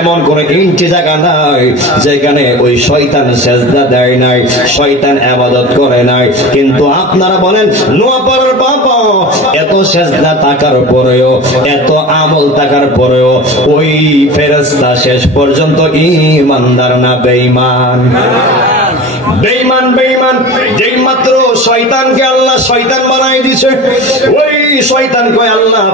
এমন কোন ইঞ্চি জায়গা নাই যেখানে ওই শয়তান সিজদা দেয় নাই, শয়তান ইবাদত করে নাই। কিন্তু আপনারা বলেন, নোয়াপাড়ার বাবা, এত সিজদা থাকার পরেও, এত আমল থাকার পরেও ওই ফেরেশতা শেষ পর্যন্ত ঈমানদার না বেঈমান? বেঈমান, বেঈমান। যেই মাত্র শয়তানকে আল্লাহ শয়তান বানাই দিছে, ওই শয়তান কয়, আল্লাহ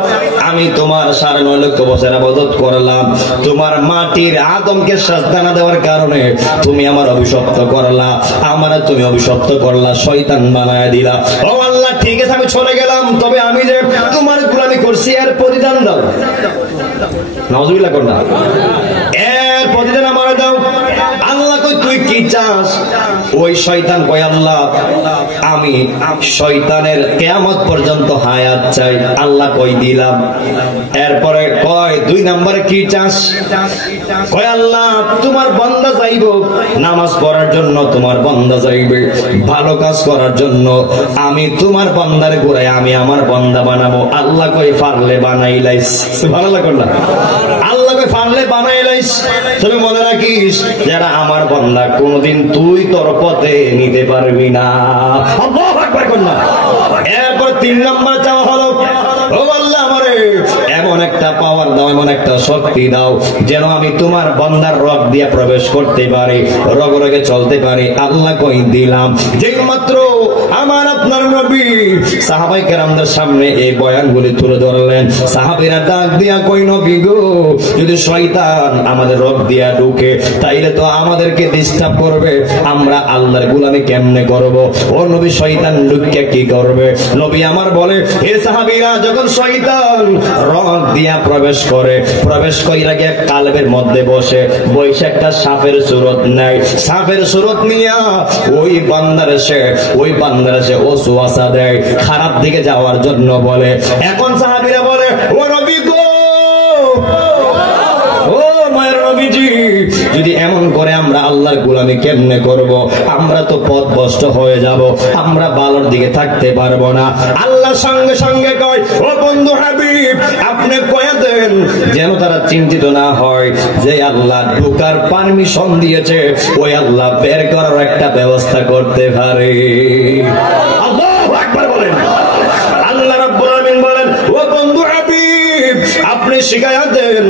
আমি তোমার 9.5 লক্ষ বছর ইবাদত করলাম, তোমার মাটির আদমকে সিজদা না দেওয়ার কারণে তুমি আমার অভিশপ্ত করলা, আমারে তুমি অভিশপ্ত করলা, শয়তান বানায় দিলা। ও আল্লাহ, ঠিক আছে আমি চলে গেলাম, তবে আমি যে তোমার গোলামি করছি এর প্রতিদান দাও। নাউজুবিল্লাহ কোন না? এর প্রতিদান আমারে দাও। আল্লাহ কই, তুই কি চাস? ওই শয়তান কয়, আল্লাহ আমি শয়তানের কিয়ামত পর্যন্ত হায়াত চাই। আল্লাহ কই, দিলাম। এরপরে কয়, 2 নম্বরে কি চাস? কয়, আল্লাহ তোমার বান্দা যাইব নামাজ পড়ার জন্য, তোমার বান্দা যাইবে ভালো কাজ করার জন্য, আমি তোমার বান্দার গোড়ায় আমি আমার বান্দা বানাবো। আল্লাহ কই, পারলে বানাইলাইস। সুবহানাল্লাহ কোন না? আল্লাহ কই, পারলে বানাইলাইস। তুমি মনে রাখিস, যারা আমার বান্দা, কোনদিন তুই তোর পথে নিতে পারবি না। আল্লাহু আকবার কোন না? এরপর 3 নম্বর চাওয়া হলো, ও আল্লাহ আমারে এমন একটা পাওয়ার দাও, এমন একটা শক্তি দাও, যেন আমি তোমার বান্দার রগ দিয়ে প্রবেশ করতে পারি, রগে রগে চলতে পারি। আল্লাহ কই, দিলাম। যেই মাত্র আমার আপনার নবী সাহাবায়ে কেরামদের সামনে এই বয়ানগুলি তুলে ধরলেন, সাহাবীরা ডাক দিয়া কই, নবী গো, যদি শয়তান আমাদের রগ দিয়া ঢুকে, তাইলে তো আমাদেরকে ডিস্টার্ব করবে, আমরা আল্লাহর গোলামি কেমনে করব? ও নবী, শয়তান ঢুকে কি করবে? নবী আমার বলে, হে সাহাবীরা, যখন শয়তান রগ দিয়া প্রবেশ করে, প্রবেশ কইরা গিয়ে কালবের মধ্যে বসে একটা সাপের সুরত নেয়, সাপের সুরত নিয়া ওই বান্দারে সে ওয়াসওয়াসা দেয়, খারাপ দিকে যাওয়ার জন্য বলে। এখন সাহাবীরা বলে, ও নবী গো, ও মায়ের নবীজি, যদি এমন করে আমরা আল্লাহর গোলামি কেমনে করব? আমরা তো পথভ্রষ্ট হয়ে যাব, আমরা ভালোর দিকে থাকতে পারবো না। আল্লাহ সঙ্গে সঙ্গে কয়, ও বন্ধু হাবিব, আপনি কয়ে দেন যেন তারা চিন্তিত না হয়, যে আল্লাহ ঢোকার পারমিশন দিয়েছে, ওই আল্লাহ বের করার একটা ব্যবস্থা করতে পারে। আল্লাহু আকবার বলেন। আল্লাহ রাব্বুল আলামিন বলেন, ও বন্ধু হাবিব, আপনি শিখায়া দেন,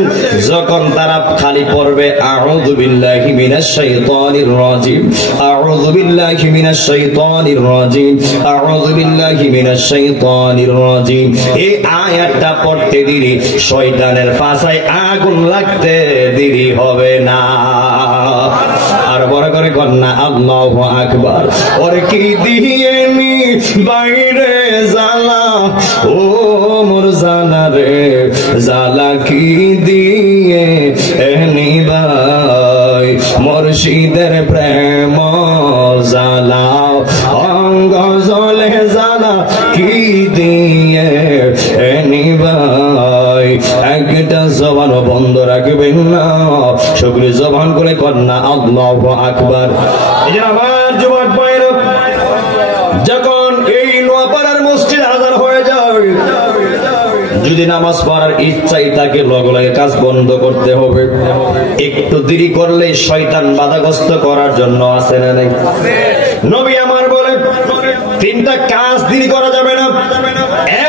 যখন তারা খালি পড়বে আউযু বিল্লাহি মিনাশ শাইতানির রাজিম, আউযু বিল্লাহি মিনাশ শাইতানির রাজিম, আউযু বিল্লাহি মিনাশ শাইতানির রাজিম, এই আয়াতটা পড়তে দেরি শয়তানের পাছায় আগুন লাগতে দেরি হবে না। আর বড় করে কন্যা আল্লাহু আকবার। ওরে কি দিয়ে নি বাইরে জ্বালা, ও মোর জানা রে, জ্বালা কি দিয়ে এনি ভাই, মুর্শিদের প্রেম জ্বালা, অঙ্গ জলে জ্বালা কি দিয়ে ভাই একটা জবানও বন্ধ রাখবেন না, সকলে জবান করে কন্যা আল্লাহু আকবার। এই যে আমার যুবক ভাইরা, যখন এই নোয়াপাড়ার মসজিদ আজান হয়ে যায়, যদি নামাজ পড়ার ইচ্ছাই থাকে লগে লগে কাজ বন্ধ করতে হবে। একটু দেরি করলে শয়তান বাধাগ্রস্ত করার জন্য আছে না নাই? নবী আমার বলে তিনটা কাজ দেরি করা যাবে না।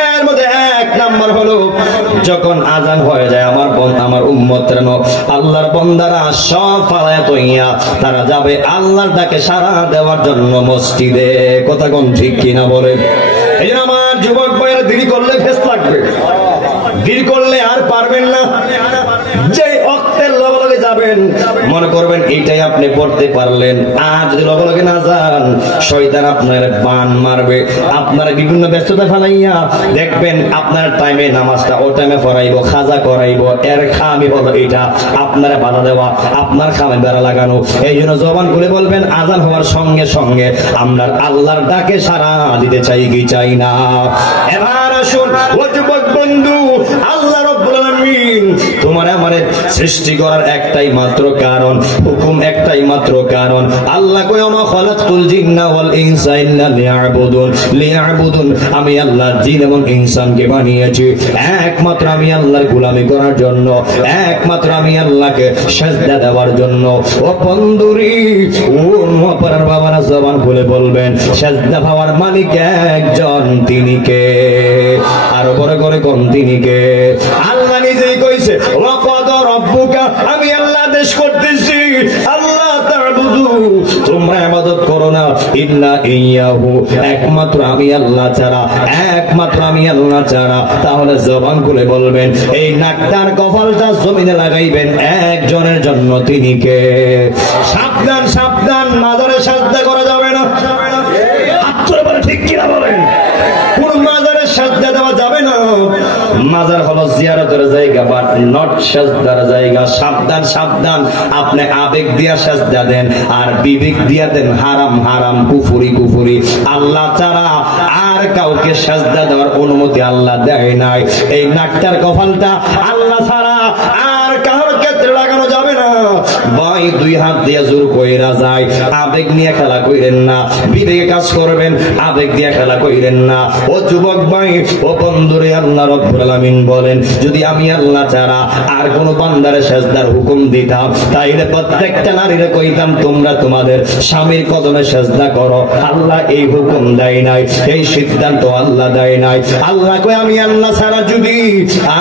এর মধ্যে এক নাম্বার হলো, যখন আজান হয়ে যায় আমার উম্মতের আল্লাহর বান্দারা সব ফালায়া তৈয়া তারা যাবে আল্লাহর ডাকে সাড়া দেওয়ার জন্য মসজিদে। কথা কোন ঠিক কিনা বলে? এই জন্য আমার যুবক ভাইয়েরা দেরি করলে ফেস লাগবে, দেরি করলে আর পারবেন না। যে অক্তের লগে লগে যাবেন মনে করবেন এইটাই আপনি পড়তে পারলেন, আর যদি লগে লগে না যান শয়তান আপনার বান মারবে, আপনার বিভিন্ন ব্যস্ততা ফেলাইয়া দেখবেন আপনার টাইমে নামাজটা ও টাইমে পড়াইবো, খাজা করাইবো। এর খামি হলো এইটা, আপনারা বাধা দেওয়া, আপনার খামে বেড়া লাগানো। এই জন্য জবান খুলে বলবেন আজান হওয়ার সঙ্গে সঙ্গে আমরা আল্লাহর ডাকে সাড়া দিতে চাই কি চাই না? এবার আসুন ও যুবক বন্ধু, আল্লাহ রাব্বুল আলামিন তোমার আমারে সৃষ্টি করার একটাই মাত্র কারণ, হুকুম একটাই মাত্র কারণ। আল্লাহ কয় ওমা খালাকতুল জিন্না ওয়াল ইনসা ইল্লা লিয়াবুদুন। আমি আল্লাহ জিন এবং ইনসানকে বানিয়েছি একমাত্র আমি আল্লাহর গোলামি করার জন্য, একমাত্র আমি আল্লাহকে সিজদা দেওয়ার জন্য। ও বন্ধুরি, ও নোয়াপাড়ার বাবারা জবান খুলে বলবেন সিজদা পাওয়ার মালিক একজন, তিনি কে? আরো বড় করে কোন তিনি কে? আল্লাহ নিজেই কইছে ওয়াকাদ রাব্বুকা, আমি আল্লাহ আদেশ করতেছি আল্লাহ তা'বুদু, তোমরা ইবাদত করো না ইল্লা ইয়াহু, একমাত্র আমি আল্লাহ ছাড়া, একমাত্র আমি আল্লাহ ছাড়া। তাহলে জবান খুলে বলবেন এই নাকটার কপালটা জমিনে লাগাইবেন একজনের জন্য, তিনি কে? সাবধান সাবধান, মাজারে সাজদা করা যাবে না। আচ্ছা বলে ঠিক কিনা বলেন? কোন মাজারে সাজদা দেওয়া যাবে না। মাজার হলো জিয়ারতের জায়গা, বাট নট সাজদার জায়গা। সাবধান সাবধান, আপনি আবেগ দিয়া সাজদা দেন আর বিবেক দিয়া দেন হারাম হারাম, কুফরি কুফরি। আল্লাহ ছাড়া আর কাউকে সাজদা দেওয়ার অনুমতি আল্লাহ দেয় নাই। এই নাকটার কপালটা আল্লাহ ছাড়া আর কারোর ক্ষেত্রে লাগানো যাবে না। ভাই দুই হাত দিয়ে জোর কইরা যায়, আবেগ নিয়ে খেলা কইরেন না, বিবেকে কাজ করবেন, আবেগ দিয়ে খেলা কইরেন না। ও যুবক ভাই, ও বন্ধুরে, আল্লাহ রাব্বুল আলামিন বলেন যদি আমি আল্লাহ ছাড়া আর কোন বান্দারে সিজদার হুকুম দিতাম তাইলে প্রত্যেকটা নারীরে কইতাম তোমরা তোমাদের স্বামীর কদমে সিজদা করো। আল্লাহ এই হুকুম দেয় নাই, এই সিদ্ধান্ত আল্লাহ দেয় নাই। আল্লাহ কয় আমি আল্লাহ ছাড়া যদি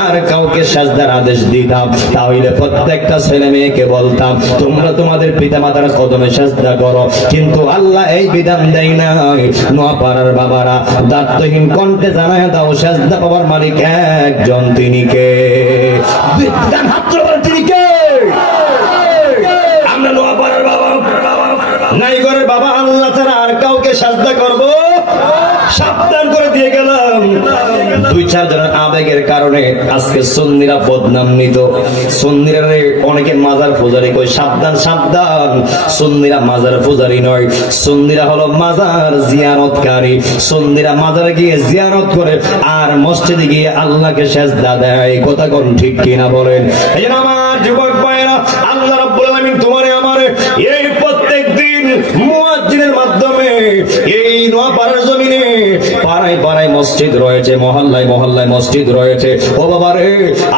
আর কাউকে সিজদার আদেশ দিতাম তাহলে প্রত্যেকটা ছেলে মেয়েকে বলতাম তোমরা তোমাদের পিতামাতার কদমে সিজদা করো। কিন্তু আল্লাহ এই বিধান দেয় নাই। নোয়াপাড়ার বাবারা দায়িত্বহীন কণ্ঠে জানায় দাও সিজদা পাওয়ার মালিক একজন, তিনি কে? তিনি কে? আমরা নোয়াপাড়ার বাবা নাই করে বাবা আল্লাহ ছাড়া আর কাউকে সিজদা করবো? সাবধান করে দিয়ে গেলাম। দুই চার জনের আবেগের কারণে আজকে সুন্নিরা বদনামিত। সুন্নিরা অনেকে মাজার পূজারি কই, সাবধান সাবধান, সুন্নিরা মাজার পূজারি নয়, সুন্নিরা হলো মাজার জিয়ারতকারী। সুন্নিরা মাজারে গিয়ে জিয়ারত করে আর মসজিদে গিয়ে আল্লাহকে সিজদা দেয়। কথা কোন ঠিক কিনা বলেন? এই জন্য আমার যুবক ভাইরা, আল্লাহ রাব্বুল আলামিন তোমারে আমারে এই প্রত্যেক দিন মুয়াজ্জিনের মাধ্যমে এই নোয়াপাড়ার জমিনে পাড়ায় পাড়ায় মসজিদ রয়েছে, মহল্লায় মহল্লায় মসজিদ রয়েছে। ও বাবা রে,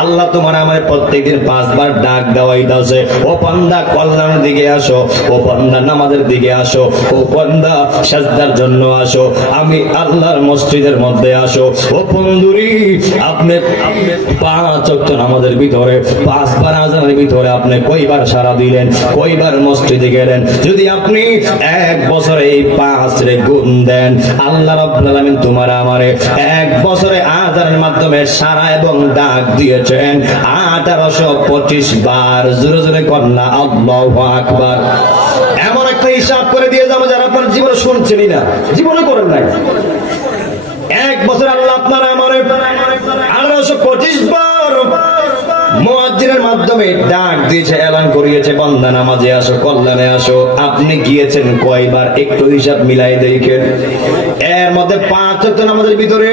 আল্লাহ তোমার আমার প্রত্যেকদিন 5 বার ডাক দেওয়াইতাছে, ও বান্দা কল্যাণের দিকে আসো, ও বান্দা নামাজের দিকে আসো, ও বান্দা সিজদার জন্য আসো, আমি আল্লাহর মসজিদের মধ্যে আসো। ও বন্ধুরি, আপনি 5 ওয়াক্ত নামাজের ভিতরে 5 বার আযানের ভিতরে আপনি কয়বার সারা দিলেন, কয়বার মসজিদে গেলেন? যদি আপনি এক বছরে এই 5 রে গুণ দেন, আল্লাহ রাব্বুল আলামিন তোমার আমারে এক বছরে আযানের মাধ্যমে সারা এবং ডাক দিয়েছেন 1825 বার। জোরে জোরে কন্যা আল্লাহু আকবার। এমন একটা হিসাব করে দিয়ে যাবো যারা আপনার জীবনে শুনছেনই না, জীবনে করেন নাই। এক বছর আল্লাহ আপনার আমারে 1825 বার মুয়াজ্জিন মুয়াজ্জিনের মাধ্যমে ডাক দিয়েছে, এলান করিয়েছে, বান্দা নামাজে আসো, কল্যাণে আসো। আপনি গিয়েছেন কয়বার একটু হিসাব মিলাই দেখেন। এর মধ্যে 5 ওয়াক্ত নামাজের ভিতরে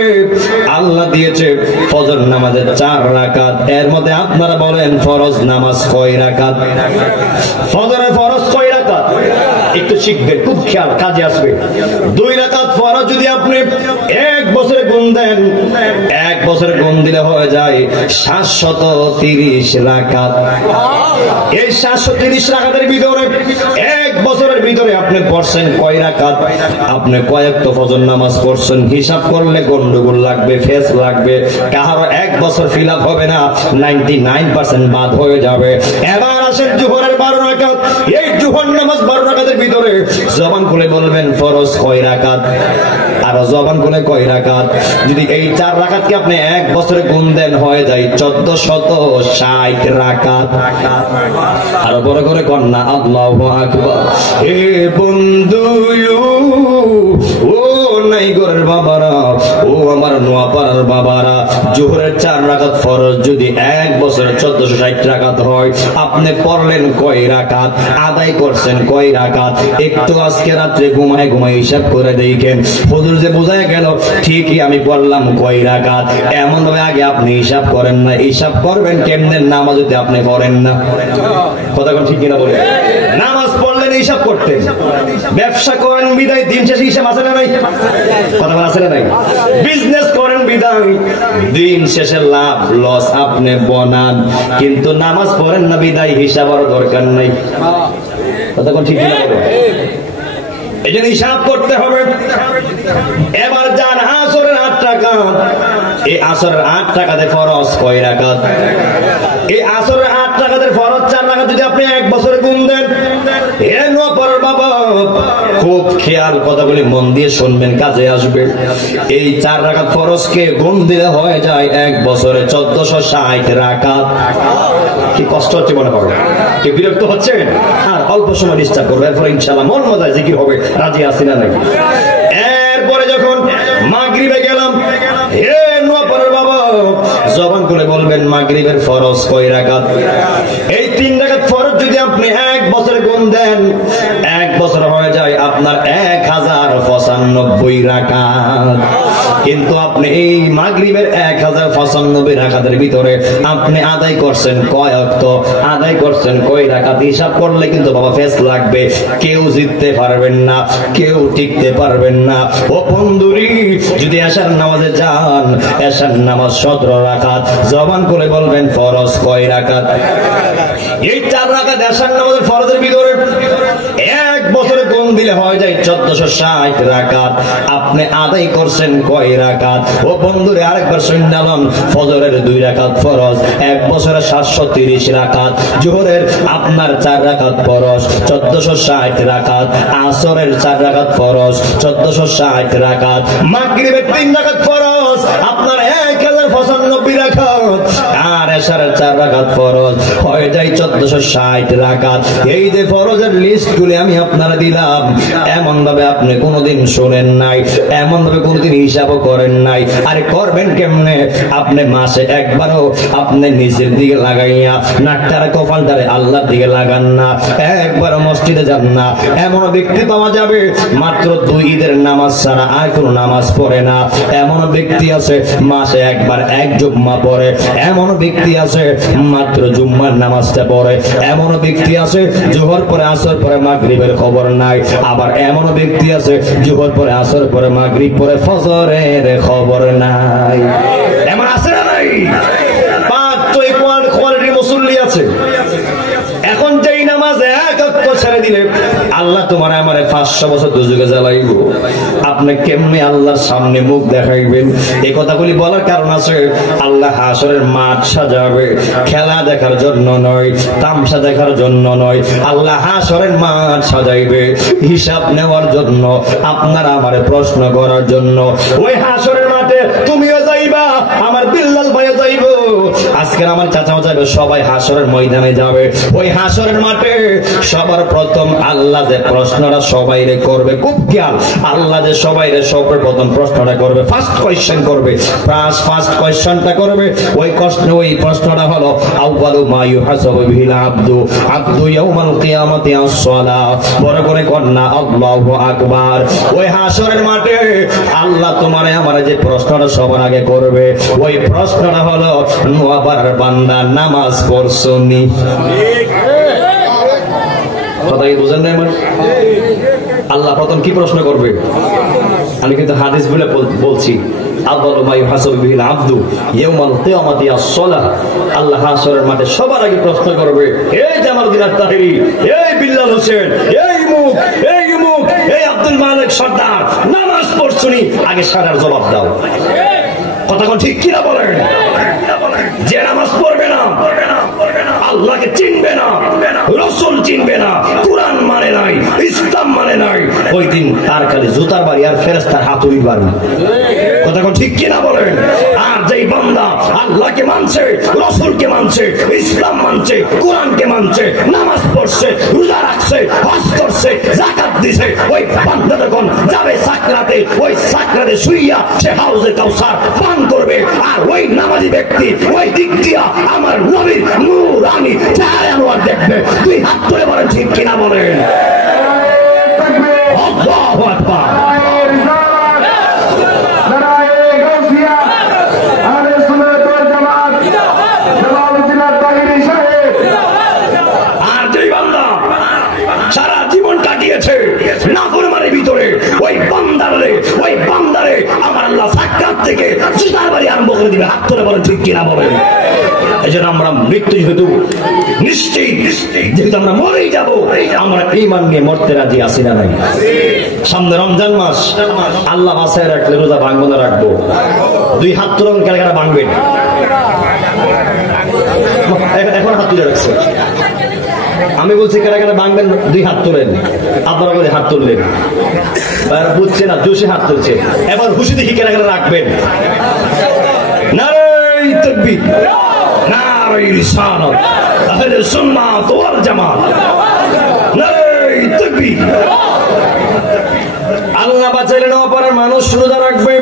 আল্লাহ দিয়েছে ফজর নামাজের 4 রাকাত। এর মধ্যে আপনারা বলেন ফরজ নামাজ কয় রাকাত? ফজরের ফরজ কয় রাকাত? একটু শিখবেন, খুব খেয়াল, কাজে আসবে। 2 রাকাত ফরজ যদি আপনি 1 বছরে গুণ দেন, 1 বছরে গুণ দিলে হয়ে যায় 730 রাকাত। এই 730 রাকাতের ভিতরে 1 বছরের ভিতরে আপনি পড়ছেন কয় রাকাত? আপনি কয়েকটা ফজর নামাজ পড়ছেন, হিসাব করলে গন্ডগোল লাগবে, ফেস লাগবে, কারো 1 বছর ফিল আপ হবে না, 99% বাদ হয়ে যাবে। এবার আসেন জোহরের 12 রাকাত। এই জোহর নামাজ 12 রাকাতের ভিতরে জবান খুলে বলবেন ফরজ কয় রাকাত, আর জবান খুলে কয় রাকাত। যদি এই 4 রাকাতকে আপনি 1 বছরে গুণ দেন হয়ে যায় 1460 রাকাত। আর বড় করে কন্যা আল্লাহু আকবার। হে বন্ধু ও নাই ঘরের বাবারা, ও আমার নোয়াপাড়ার বাবারা, জোহরের 4 রাকাত ফরজ যদি 1 বছরে 1460 রাকাত হয়, আপনি পড়লেন কয় রাকাত, আদায় করছেন কয় রাকাত? একটু আজকে রাত্রে ঘুমায় ঘুমায় হিসাব করে দেখেন। হুজুর যে বোঝায় গেল ঠিকই, আমি পড়লাম কয় রাকাত, এমন ভাবে আগে আপনি হিসাব করেন না। হিসাব করবেন কেমনে? নামাজ যদি আপনি পড়েন না। কথা কোন ঠিক কিনা বলে? নামাজ পড়লেন হিসাব করতে, ব্যবসা করেন বিদায় দিন শেষে হিসাব আছে না নাই? কথা আছে না নাই? বিজনেস করেন বিদায় দিন শেষে লাভ লস আপনি বনান, কিন্তু নামাজ পড়েন না বিদায় হিসাব আর দরকার নাই। কথা কোন ঠিক কিনা বলে? এই জন্য হিসাব করতে হবে। এবার যান আসরের 8 রাকাত, এই আসরের 8 রাকাতে ফরজ কয় রাকাত? এই আসরের 8 রাকাতের ফরজ 4 রাকাত যদি আপনি 1 বছরে গুণ দেন, হে নোয়াপাড়ার বাবা, খুব খেয়াল কথাগুলি মন দিয়ে শুনবেন, কাজে আসবে। এই 4 রাকাত ফরজকে গুণ দিলে হয়ে যায় 1 বছরে 1460 রাকাত। কি কষ্ট হচ্ছে মনে করো? কি বিরক্ত হচ্ছে? হ্যাঁ, অল্প সময় ডিস্টার্ব করবো, এরপরে ইনশাআল্লাহ মন মজায় জিকির হবে। রাজি আছি না নাকি? এরপরে যখন মাগরিবে গেলাম, হে নোয়াপাড়ার বাবা, জবান করে বলবেন মাগরিবের ফরজ কয় রাকাত? এই 3 রাকাত ফরজ যদি আপনি 1 বছরে গুণ দেন, 1 বছর হয়ে যায় আপনার 1095 রাকাত। কিন্তু আপনি এই মাগরিবের 1095 রাকাতের ভিতরে আপনি আদায় করছেন কয় ওয়াক্ত, আদায় করছেন কয় রাকাত? হিসাব করলে কিন্তু বাবা ফেস লাগবে। কেউ জিততে পারবেন না, কেউ টিকতে পারবেন না। ও বন্ধুরি, যদি এশার নামাজে যান, এশার নামাজ 17 রাকাত। জবান করে বলবেন ফরজ কয় রাকাত? এই 4 রাকাত এশার নামাজের ফরজের ভিতরে 1 বছরে গুণ দিলে হয়ে যায় 1460 রাকাত। আপনি আদায় করছেন কয় রাকাত? ও বন্ধুরে, আরেকবার শুনলাম, ফজরের 2 রাকাত ফরজ, 1 বছরে 730 রাকাত। জোহরের আপনার 4 রাকাত ফরজ, 1460 রাকাত। আসরের 4 রাকাত ফরজ, 1460 রাকাত। মাগরিবের 3 রাকাত ফরজ, আপনার 1095 রাকাত। আর এশারের 4 রাকাত ফরজ হয়ে যায় 1460 রাকাত। এই যে ফরজের লিস্ট গুলি আমি আপনারা দিলাম, এমন ভাবে আপনি কোনোদিন শোনেন নাই, এমন ভাবে কোনোদিন হিসাবও করেন নাই। আরে করবেন কেমনে? আপনি মাসে একবারও আপনি নিজের দিকে লাগাইয়া নাকটারে কপালটারে আল্লাহর দিকে লাগান না, একবারও মসজিদে যান না। এমন ব্যক্তি পাওয়া যাবে মাত্র 2 ঈদের নামাজ ছাড়া আর কোনো নামাজ পড়ে না। এমন ব্যক্তি আছে মাসে একবার 1 জুম্মা পড়ে। এমন ব্যক্তি আছে মাত্র জুম্মার নামাজটা পড়ে। এমন ব্যক্তি আছে জোহর পরে আসর পরে মাগরিবের খবর নাই। আবার এমন ব্যক্তি আছে জোহর পরে আসর পরে মাগরিব পরে ফজরের খবর নাই। এমন আছে না নাই? 5 কোয়ালিটির মুসল্লি আছে। এখন যেই নামাজে 1 ওয়াক্ত ছেড়ে দিলে আল্লাহ তোমার আমার 500 বছর দুজকে জ্বালাইব। আপনি কেমনে আল্লাহর সামনে মুখ দেখাইবেন? এই কথাগুলি বলার কারণ আছে। আল্লাহ হাসরের মাঠ সাজাবে, খেলা দেখার জন্য নয়, তামসা দেখার জন্য নয়। আল্লাহ হাসরের মাঠ সাজাইবে হিসাব নেওয়ার জন্য, আপনার আমারে প্রশ্ন করার জন্য। ওই হাসরের মাঠে তুমিও যাইবা, আমার বিল্লাল ভাইও যাইব, আজকের আমার চাচাও যাবে, যাবে, সবাই হাসরের ময়দানে যাবে। ওই হাসরের মাঠে সবার প্রথম আল্লাহ যে প্রশ্নটা সবাইরে করবে, খুব খেয়াল, আল্লাহ যে সবাইরে সর্বপ্রথম প্রশ্নটা করবে, ফার্স্ট কোয়েশ্চেন করবে, ফার্স্ট কোয়েশ্চেনটা করবে। ওই প্রশ্নটা হলো আউয়ালু মা ইউহাসাবু বিহিল আবদু ইয়াউমাল কিয়ামাতি আস-সালাহ। বড় করে কন্যা আল্লাহু আকবার। ওই হাসরের মাঠে আল্লাহ তোমারে আমারে যে প্রশ্নটা সবার আগে করবে, ওই প্রশ্নটা হলো নোয়াবার বান্দা নামাজ পড়ছনি? কথা কি বুঝেন না? আল্লাহ প্রথম কি প্রশ্ন করবে? আমি কিন্তু হাদিস বলে বলছি, আউয়ালু মা ইউহাসাবু বিহিল আবদু ইয়াউমাল কিয়ামাতি আস-সালাহ। আল্লাহ হাসরের মাঠে সবার আগে প্রশ্ন করবে, এই জামালউদ্দিন আত-তাহিরি, এই বিল্লাল হোসেন, এই মুখ, এই মুখ, এই আব্দুল মালিক সর্দার, নামাজ পড়ছনি? আগে সারার জবাব দাও। কথা কোন ঠিক কিনা বলেন? যে নামাজ পড়বে না, আল্লাহকে চিনবে না, রাসূল চিনবে না, কুরআন মানে নাই, ইসলাম মানে নাই, ওই দিন তার খালি জুতার বাড়ি আর ফেরেশতার হাতুড়ির বাড়ি। কথা কোন ঠিক কিনা বলেন? আর যেই বান্দা আল্লাহকে মানছে, রাসূলকে মানছে, ইসলাম মানছে, কুরআনকে মানছে, নামাজ পড়ছে, রোজা রাখছে, হজ করছে, যাকাত দিছে, ওই বান্দা যখন যাবে সাকরাতে, ওই সাকরাতে শুইয়া সে হাউজে কাউসার পান করবে। আর ওই নামাজি ব্যক্তি ওই দিক দিয়া আমার নবীর নূর আমি চায় আনোয়ার দেখবে। দুই হাত তুলে বলেন ঠিক কিনা বলেন? আল্লাহু আকবার। আর যেই বান্দা সারা জীবন কাটিয়েছে নাফরমানের ভিতরে, ওই বান্দারে আমার আল্লাহ সাক্ষাৎ থেকে জুতার বাড়ি আরম্ভ করে দিবে। হাত তুলে বলেন ঠিক কিনা বলেন? এই জন্য আমরা মৃত্যু যেহেতু নিশ্চিত, যেহেতু আমরা মরেই যাব, আমরা ঈমান নিয়ে মরতে রাজি আছি না নাই? সামনে রমজান মাস, আল্লাহ বাসায় রাখলে রোজা ভাঙবো না রাখবো? দুই হাত তুলুন, কারা ভাঙবেন? এখন হাত তুলে রাখছে। আমি বলছি কারা ভাঙবেন? দুই হাত তোলেন। আপনারা বলে হাত তুললেন, বুঝছে না, জোশে হাত তুলছে। এবার খুশি দেখি কারা রাখবেন। নারে তাকবীর, নারে রিসালাত, আহলে সুন্নাত ওয়াল জামাত, নারে তাকবীর। আল্লাহ বাঁচাইলে না পারার মানুষ রোজা রাখবে,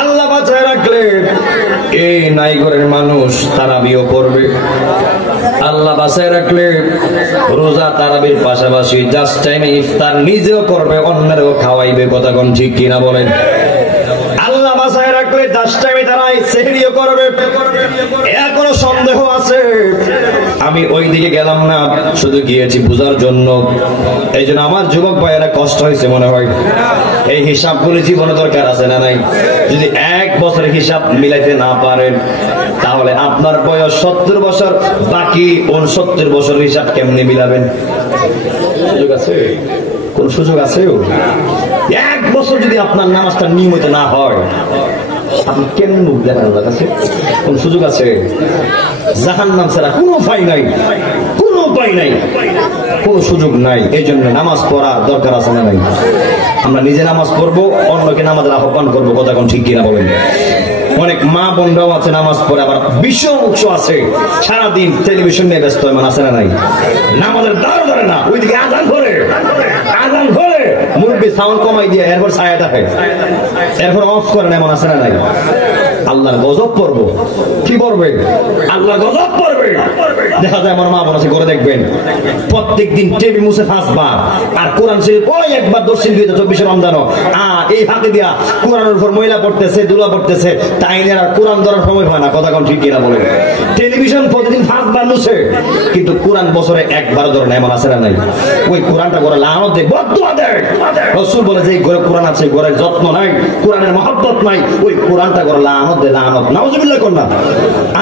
আল্লাহ বাঁচায় রাখলে এই নাইগরের মানুষ তারাবিও করবে। আল্লাহ বাঁচায় রাখলে রোজা তারাবির পাশাপাশি জাস্ট টাইমে ইফতার নিজেও করবে, অন্যেরও খাওয়াইবে। কথা কোন ঠিক কিনা বলেন? আল্লাহ বাঁচায় রাখলে জাস্ট টাইমে তারা সেহরিও করবে। এখনো সন্দেহ আছে, আমি ওই দিকে গেলাম না, শুধু গিয়েছি বুঝার জন্য। এই জন্য আমার যুবক ভাইয়েরা কষ্ট হয়েছে মনে হয়। এই হিসাবগুলি জীবনে দরকার আছে না নাই? যদি এক বছরের হিসাব মিলাইতে না পারেন, তাহলে আপনার বয়স 70 বছর, বাকি 69 বছর হিসাব কেমনে মিলাবেন? সুযোগ আছে? কোন সুযোগ আছে? এক বছর যদি আপনার নামাজটা নিয়মিত না হয়, আপনি কেমন মুখ দেখান আল্লাহর কাছে? কোন সুযোগ আছে? জাহান্নাম ছাড়া কোনো উপায় নাই, কোনো উপায় নাই, কোনো সুযোগ নাই। এই জন্য নামাজ পড়া দরকার আছে না নাই? আমরা নিজে নামাজ পড়বো, অন্যকে নামাজের আহ্বান করবো। কথা কোন ঠিক কিনা বলেন? অনেক মা বোনরাও আছে নামাজ পড়ে, আবার ভীষণ উৎস আছে সারাদিন টেলিভিশন নিয়ে ব্যস্ত, এমন আছে না নাই? নামাজের দ্বার ধরে না, ওইদিকে আজান ধরে, আজান ধরে মুরব্বী সাউন্ড কমাই দিয়ে এরপর ছায়া থাকে, এরপর অফ করে না, এমন আছে না নাই? আল্লাহর গজব পড়বো। কি পড়বে? আল্লাহর গজব পড়বে। দেখা যায় আমার মা বোন আছে, করে দেখবেন প্রত্যেক দিন টেবি মুছে 5 বার, আর কোরআন শরীফ ওই একবার দর্শন 2024 রমজানও, আর এই ফাঁকে দিয়া কোরআনের উপর মহিলা পড়তেছে, দুলা পড়তেছে, তাই আর কোরআন ধরার সময় হয় না। কথা কোন ঠিক কিনা বলেন? টেলিভিশন প্রতিদিন 5 বার মুছে, কিন্তু কোরআন বছরে একবার ধরে না, এমন আছে না নাই? ওই কোরআনটা করে লানত দেয়, বদদুয়া দেয়। রাসূল বলে যে ঘরে কোরআন আছে, ঘরে যত্ন নাই, কোরআনের মহব্বত নাই, ওই কোরআনটা করে লানত দেয়, লানত। নাউজুবিল্লাহ করনা।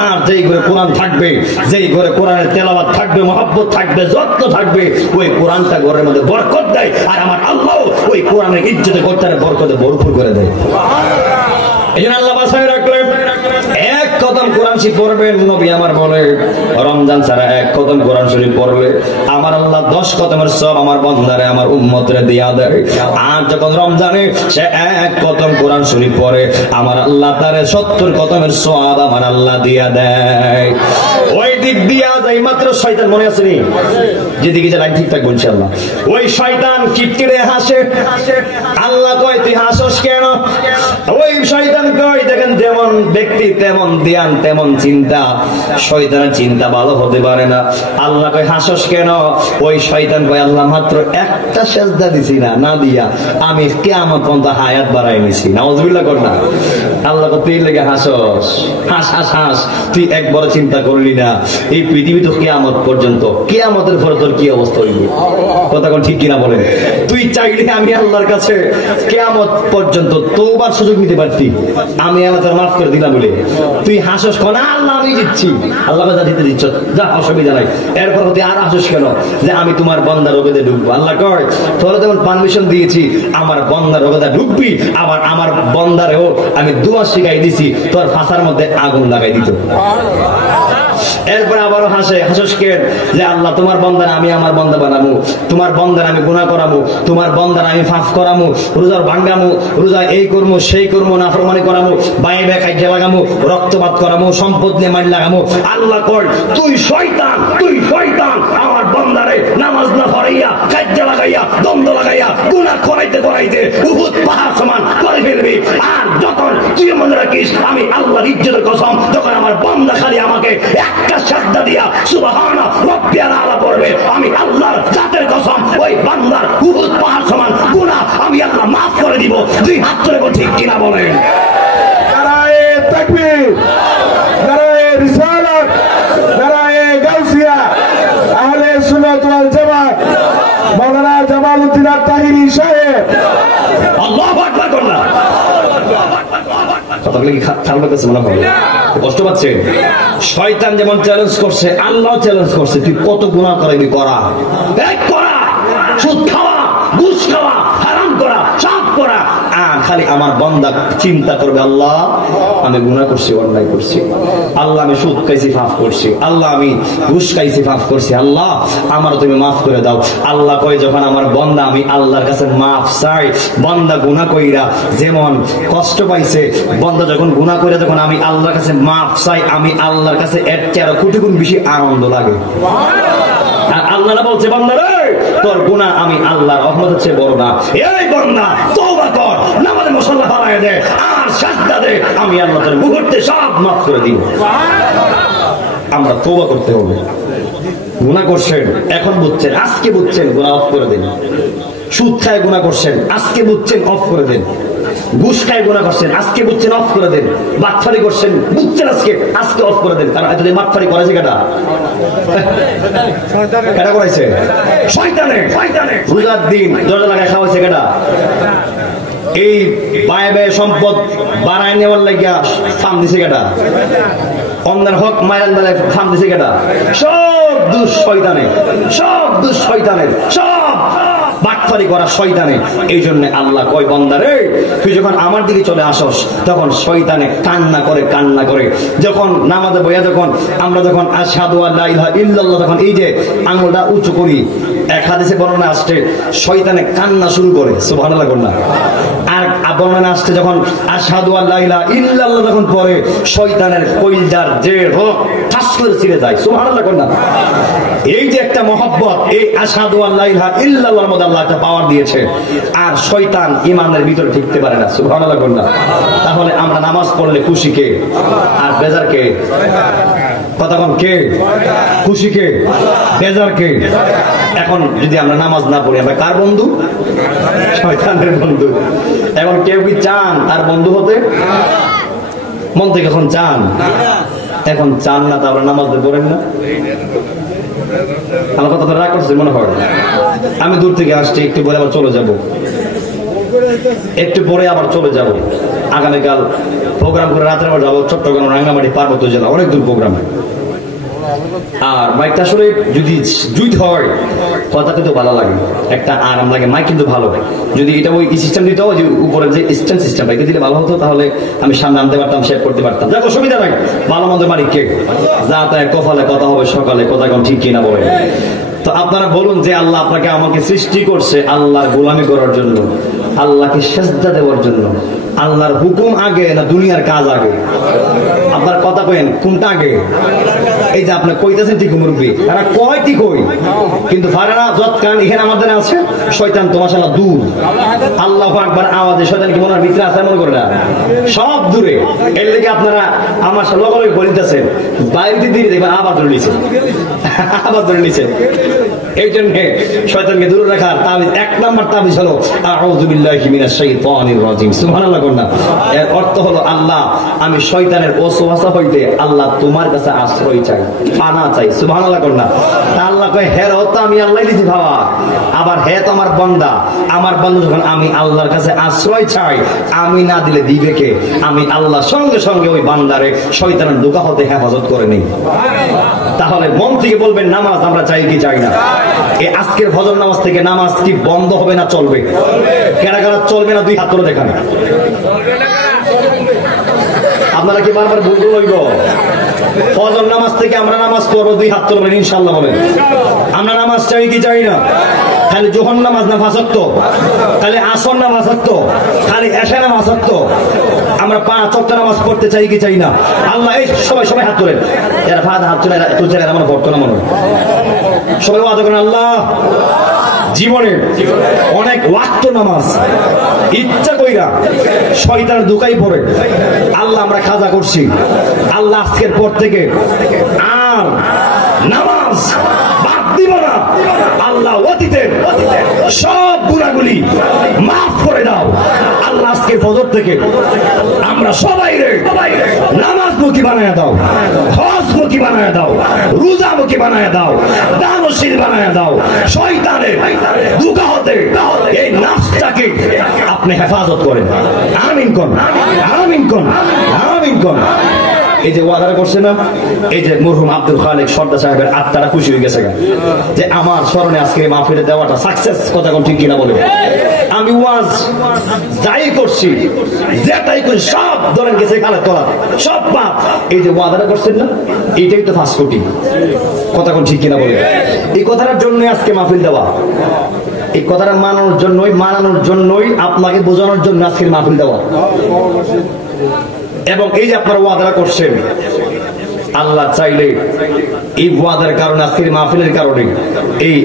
আর যেই ঘরে কোরআন থাকবে, যেই ঘরে কোরআনের তেলাওয়াত থাকবে, মহব্বত থাকবে, যত্ন থাকবে, ওই কোরআনটা ঘরের মধ্যে বরকত দেয়। আর আমার আল্লাহ ওই কোরআনের ইজ্জতে করতে বরকতে ভরপুর করে দেয়। এই জন্য আল্লাহ বাসায় রাখলেন এক কদম কোরআন শরীফ পড়বেন। নবী আমার বলে রমজান ছাড়া এক কদম কোরআন শরীফ পড়লে আমার আল্লাহ 10 কদমের সব আমার বান্দারে, আমার উম্মতরে দিয়া দেয়। আর যখন রমজানে সে এক কদম কোরআন শরীফ পড়ে, আমার আল্লাহ তারে 70 কদমের সওয়াব আমার আল্লাহ দিয়া দেয়। দিক দিয়া যাই মাত্র শয়তান মনে আছে নি যেদিকে যে লাইন ঠিক থাকবো ইনশাআল্লাহ ওই শয়তান কিটকিরে হাসে আল্লাহ কয় তুই হাসস কেন ওই শয়তান কয় দেখেন যেমন ব্যক্তি তেমন ধ্যান তেমন চিন্তা শয়তানের চিন্তা ভালো হতে পারে না আল্লাহ কয় হাসস কেন ওই শয়তান কয় আল্লাহ মাত্র একটা সেজদা দিছি না দিয়া আমি কিয়ামত পর্যন্ত হায়াত বাড়াই নিছি নাউজুবিল্লাহ কর না আল্লাহ কয় তুই লেগে হাসস হাস হাস হাস তুই একবার চিন্তা করলি না এই পৃথিবী তো কিয়ামত পর্যন্ত কিয়ামতের পর তোর কি অবস্থা হইবে কথা কোন ঠিক কিনা বলেন তুই চাইলে আমি আল্লাহর কাছে কিয়ামত পর্যন্ত তওবার সুযোগ নিতে পারতি আমি আল্লাহ তোর মাফ করে দিলাম বলে তুই হাসস কেন আল্লাহ আমি দিচ্ছি আল্লাহ যা দিতে দিচ্ছ যা অসুবিধা নাই এরপর তুই আর হাসস কেন যে আমি তোমার বান্দার রোগেতে ঢুকবো আল্লাহ কয় তোরা যেমন পারমিশন দিয়েছি আমার বান্দার রোগেতে ঢুকবি আবার আমার বান্দারেও আমি দুয়া শিখাই দিছি তোর ফাঁসার মধ্যে আগুন লাগাই দিত এরপরে আবারও হাসে হাসস কেন যে আল্লাহ তোমার বন্দার আমি আমার বন্দা বানাবো তোমার বন্দার আমি গুনাহ করাবো তোমার বন্দার আমি মাফ করাবো রোজার ভাঙ্গামু রোজা এই করবো সেই করবো নাফরমানি করাবো বায়ে বেকাই লাগামো রক্তপাত করাবো সম্পদ নিয়ে মাইল লাগামো আল্লাহ কয় তুই শয়তান আমার বন্দারে নামাজ না পড়াইয়া কাজ্জা লাগাইয়া দ্বন্দ্ব লাগাইয়া গুনাহ করাইতে করাইতে উহুদ পাহাড় সমান করে ফেলবি আর যখন তুই মনে রাখিস আমি আল্লাহর ইজ্জতের কসম যখন আমার বন্দা খালি আমাকে একটা শব্দ দিয়া সুবহানা রাব্বিয়াল আলা পড়বে আমি আল্লাহর জাতের কসম ওই বান্দার উহুদ পাহাড় সমান গুনাহ আমি আল্লাহ maaf করে দিব দুই হাত তুলে ঠিক কিনা বলেন নারায়ে তাকবীর নারায়ে রিসালাত নারায়ে গাউসিয়া আহলে সুন্নাত ওয়াল জামাত মাওলানা জামালউদ্দিন আত-তাহিরি সাহেব আল্লাহু আকবার করুন কথাগুলো কি খারাপ লাগছে মনে হয় কষ্ট পাচ্ছেন শয়তান যেমন চ্যালেঞ্জ করছে আল্লাহ চ্যালেঞ্জ করছে তুই কত গুনাহ করাবি করা এক করা সুদ খাওয়া ঘুষ খাওয়া হারাম করা সব করা খালি আমার বান্দা চিন্তা করবে আল্লাহ আমি গুনাহ করছি অন্যায় করছি আল্লাহ আমি সুদ খাইছি মাফ করছি আল্লাহ আমি ঘুষ খাইছি মাফ করছি আল্লাহ আমার তুমি মাফ করে দাও আল্লাহ কয় যখন আমার বান্দা আমি আল্লাহর কাছে মাফ চাই বান্দা গুনাহ কইরা যেমন কষ্ট পাইছে বান্দা যখন গুনাহ কইরা যখন আমি আল্লাহর কাছে মাফ চাই আমি আল্লাহর কাছে এর চেয়ে কোটি গুণ বেশি আনন্দ লাগে আর আল্লাহ বলছে বান্দা রে তোর গুনাহ আমি আল্লাহর রহমতের চেয়ে বড় না এই বান্দা তওবা কর নামাজে মুসাল্লা পড়ায় দে আর সাজদা দে আমি আল্লাহ তোর মুহূর্তে সব মাফ করে দিব আমরা তওবা করতে হবে গুনাহ করছেন এখন বুঝছেন আজকে বুঝছেন গুনাহ অফ করে দেন সুদ খায় গুনাহ করছেন আজকে বুঝছেন অফ করে দেন ঘুষ খায় গুনাহ করছেন আজকে বুঝছেন অফ করে দেন বাটফারি করছেন বুঝছেন আজকে অফ করে দেন কারণ এতদিন বাটফারি করেছে কেটা কেটা করাইছে শয়তানে রোজার দিন দরজা লাগায় খাওয়াইছে কেটা এই বায়ে বায়ে সম্পদ বাড়ায় নেওয়ার লাগিয়া ফার্ম দিছে কেটা অন্যের হক মায়ের দ্বারা ফার্ম দিছে কেটা সব দুষ শয়তানের সব বাটফারি করা শয়তানে এই জন্য আল্লাহ কয় বান্দারে তুই যখন আমার দিকে চলে আসস তখন শয়তানে কান্না করে যখন নামাজে বইয়া যখন আমরা যখন আশহাদু আল্লা ইলাহা ইল্লাল্লাহ তখন এই যে আঙ্গুলটা উঁচু করি এক হাদিসে বর্ণনা আসছে শয়তানে কান্না শুরু করে সুবহানাল্লাহ না আর বর্ণনা আসছে যখন আশহাদু আল্লা ইলাহা ইল্লাল্লাহ যখন পড়ে শয়তানের কলিজার যে রোগ ঠাস করে ছিঁড়ে যায় সুবহানাল্লাহ না এই যে একটা মহব্বত এই আশহাদু আল্লা ইলাহা ইল্লাল্লাহর মধ্যে আল্লাহ একটা পাওয়ার দিয়েছে আর শয়তান ঈমানের ভিতরে টিকতে পারে না সুবহানাল্লাহ না তাহলে আমরা নামাজ পড়লে খুশি কে আর বেজার কে কতক্ষণ কে খুশি কে বেজার কে এখন যদি আমরা নামাজ না পড়ি আমরা কার বন্ধু শয়তানের বন্ধু এখন কেউ কি চান তার বন্ধু হতে মন থেকে এখন চান না তা আমরা নামাজ পড়েন না আমার কথা তো রাগ করছে মনে হয় আমি দূর থেকে আসছি একটু পরে আবার চলে যাব আগামীকাল প্রোগ্রাম করে রাত্রে আবার যাবো চট্টগ্রাম রাঙ্গামাটি পার্বত্য জেলা অনেক দূর প্রোগ্রাম আর মাইকটা আসলে যদি জুইত হয় কথা কিন্তু ভালো লাগে একটা আরাম লাগে মাইক কিন্তু ভালো যদি এটা ওই সিস্টেম দিত যে উপরে যে স্ট্যান্ড সিস্টেম এটা দিলে ভালো হতো তাহলে আমি সামনে আনতে পারতাম শেয়ার করতে পারতাম যাক অসুবিধা নাই ভালো মন্দ মালিক কে যা তাই কপালে কথা হবে সকালে কথা কোন ঠিক কিনা বলে তো আপনারা বলুন যে আল্লাহ আপনাকে আমাকে সৃষ্টি করছে আল্লাহর গোলামি করার জন্য আল্লাহকে সেজদা দেওয়ার জন্য আল্লাহর হুকুম আগে না দুনিয়ার কাজ আগে আপনার কথা কইেন কোনটা আগে এই যে আপনি কইতেছেন ঠিক মুরব্বী, তারা কয় ঠিক কই, কিন্তু পারে না। যৎকান এখানে আমাদের আছে শয়তান তো মাশাআল্লাহ দূর, আল্লাহু আকবার আওয়াজে শয়তান কি মনে হয় ভিতরে আছে মনে করে না, সব দূরে। এর লেগে আপনারা আমার সাথে লগে লগে বলিতেছেন, বাইরে দিয়ে দেখবেন আবার ধরে নিছে, আবার ধরে নিছে। এই জন্য শয়তানকে দূরে রাখার তাবিজ, এক নাম্বার তাবিজ হলো আউযু বিল্লাহি মিনাশ শাইতানির রাজিম। সুবহানাল্লাহ কন্যা। এর অর্থ হলো আল্লাহ আমি শয়তানের ওয়াসওয়াসা হইতে আল্লাহ তোমার কাছে আশ্রয় চাই, পানা চাই। সুবহানাল্লাহ কন্যা। তা আল্লাহ কয় হে তো আমি আল্লাহ দিছি ভাবা, আবার হে তো আমার বান্দা, আমার বান্দা যখন আমি আল্লাহর কাছে আশ্রয় চাই, আমি না দিলে দিবে কে? আমি আল্লাহ সঙ্গে সঙ্গে ওই বান্দারে শয়তানের ধোঁকা হতে হেফাজত করে নেই। তাহলে মন থেকে বলবেন নামাজ আমরা চাই কি চাই না? এই আজকের ফজর নামাজ থেকে নামাজ কি বন্ধ হবে না চলবে? কেনা কেনা চলবে না? দুই হাত তুলে দেখান। আপনারা কি বারবার ভুল লইব? ফজর নামাজ থেকে আমরা নামাজ পড়বো, দুই হাত তুলবেন ইনশাআল্লাহ বলেন। আমরা নামাজ চাই কি চাই না? খালি জোহর নামাজ না ফাঁসক্ত, খালি আসর নামাজ হত্য, খালি এশা নামাজ হত্য, আমরা 5 ওয়াক্ত নামাজ পড়তে চাই কি চাই না? আল্লাহ এই সবাই সবাই হাত তোলেন, যারা ফাঁদা হাত তোলে তুলছে আমার ভক্ত না মনে সবাই ওয়াদা করেন আল্লাহ জীবনে অনেক ওয়াক্ত নামাজ ইচ্ছা কইরা শয়তানের ধোঁকায় পড়ে আল্লাহ আমরা খাজা করছি, আল্লাহ আজকের পর থেকে আর নামাজ বাদ দিব না। আল্লাহ অতীতের সব গুনাহগুলি মাফ করে দাও। আল্লাহ আজকের ফজর থেকে আমরা সবাই নামাজ মুখী বানায় দাও, হজ মুখী বানায় দাও, রোজা মুখী বানায় দাও, দানশীল বানায় দাও। শয়তানের ধোঁকা হতে এই নাফসটাকে আপনি হেফাজত করেন। আমিন কোন, আমিন কোন, আমিন কোন। এই যে ওয়াদা করছে না, এই যে মরহুম আব্দুল খালেক সর্দার সাহেবের আত্মারা খুশি হয়ে গেছে যে আমার স্মরণে আজকে মাহফিলে দেওয়াটা সাকসেস। কথা কোন ঠিক কিনা বলে? আমি ওয়াজ যাই করছি, যেটাই করি সব ধরেন গেছে খালে তোলা, সব পাপ। এই যে ওয়াদাটা করছেন না, এইটাই তো 5 কোটি। কথা কোন ঠিক কিনা বলে? এই কথাটার জন্য আজকে মাহফিল দেওয়া, এই কথাটা মানানোর জন্যই আপনাকে বোঝানোর জন্য আজকের মাহফিল দেওয়া। এবং এই যে আপনারা ওয়াদা করছেন, আল্লাহ চাইলে এই ওয়াদার কারণে আজকের মাহফিলের কারণে এই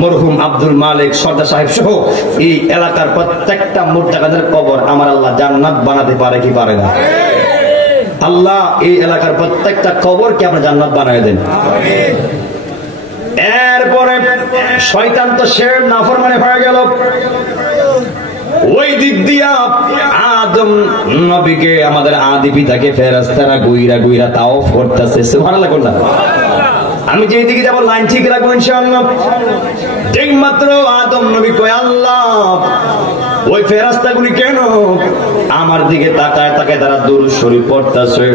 মরহুম আব্দুল মালিক সর্দার সাহেব সহ এই এলাকার প্রত্যেকটা মুর্তাকাদের কবর আমার আল্লাহ জান্নাত বানাতে পারে কি পারে না? আল্লাহ এই এলাকার প্রত্যেকটা কবরকে আপনি জান্নাত বানায় দেন। এরপরে শয়তান তো শের নাফরমানে হয়ে গেল। ওই দিক দিয়া আদম নবীকে আমাদের আদি পিতাকে ফেরেশতারা গুইরা গুইরা তাওয়াফ করতেছে। সুবহানাল্লাহ কোনটা? আমি যেই দিকে যাব লাইন ঠিক রাখবো ইনশাআল্লাহ। ঠিক মাত্র আদম নবী কয় আল্লাহ ওই ফেরেশতাগুলি কেন আমার দিকে তাকায় তাকায় তারা দুরূদ শরীফ পড়তেছে।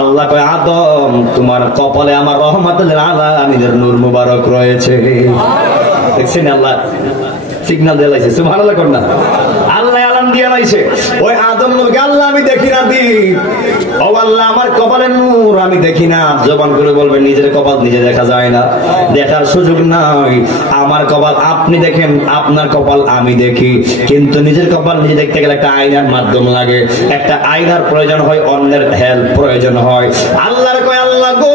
আল্লাহ কয় আদম তোমার কপালে আমার রহমাতুল আলামিনের নূর মুবারক রয়েছে। দেখছেন আল্লাহ সিগন্যাল দিয়ে লাইছে। সুবহানাল্লাহ কোনটা? আল্লাহ আলাম দিয়ে লাইছে। ওই আদম নবীকে আল্লাহ আমি দেখি না দি, ও আল্লাহ আমার কপালের নূর আমি দেখি না। জবান করে বলবেন নিজের কপাল নিজে দেখা যায় না, দেখার সুযোগ নাই। আমার কপাল আপনি দেখেন, আপনার কপাল আমি দেখি, কিন্তু নিজের কপাল নিজে দেখতে গেলে একটা আয়নার মাধ্যম লাগে, একটা আয়নার প্রয়োজন হয়, অন্যের হেল্প প্রয়োজন হয়। আল্লাহর কয় আল্লাহ গো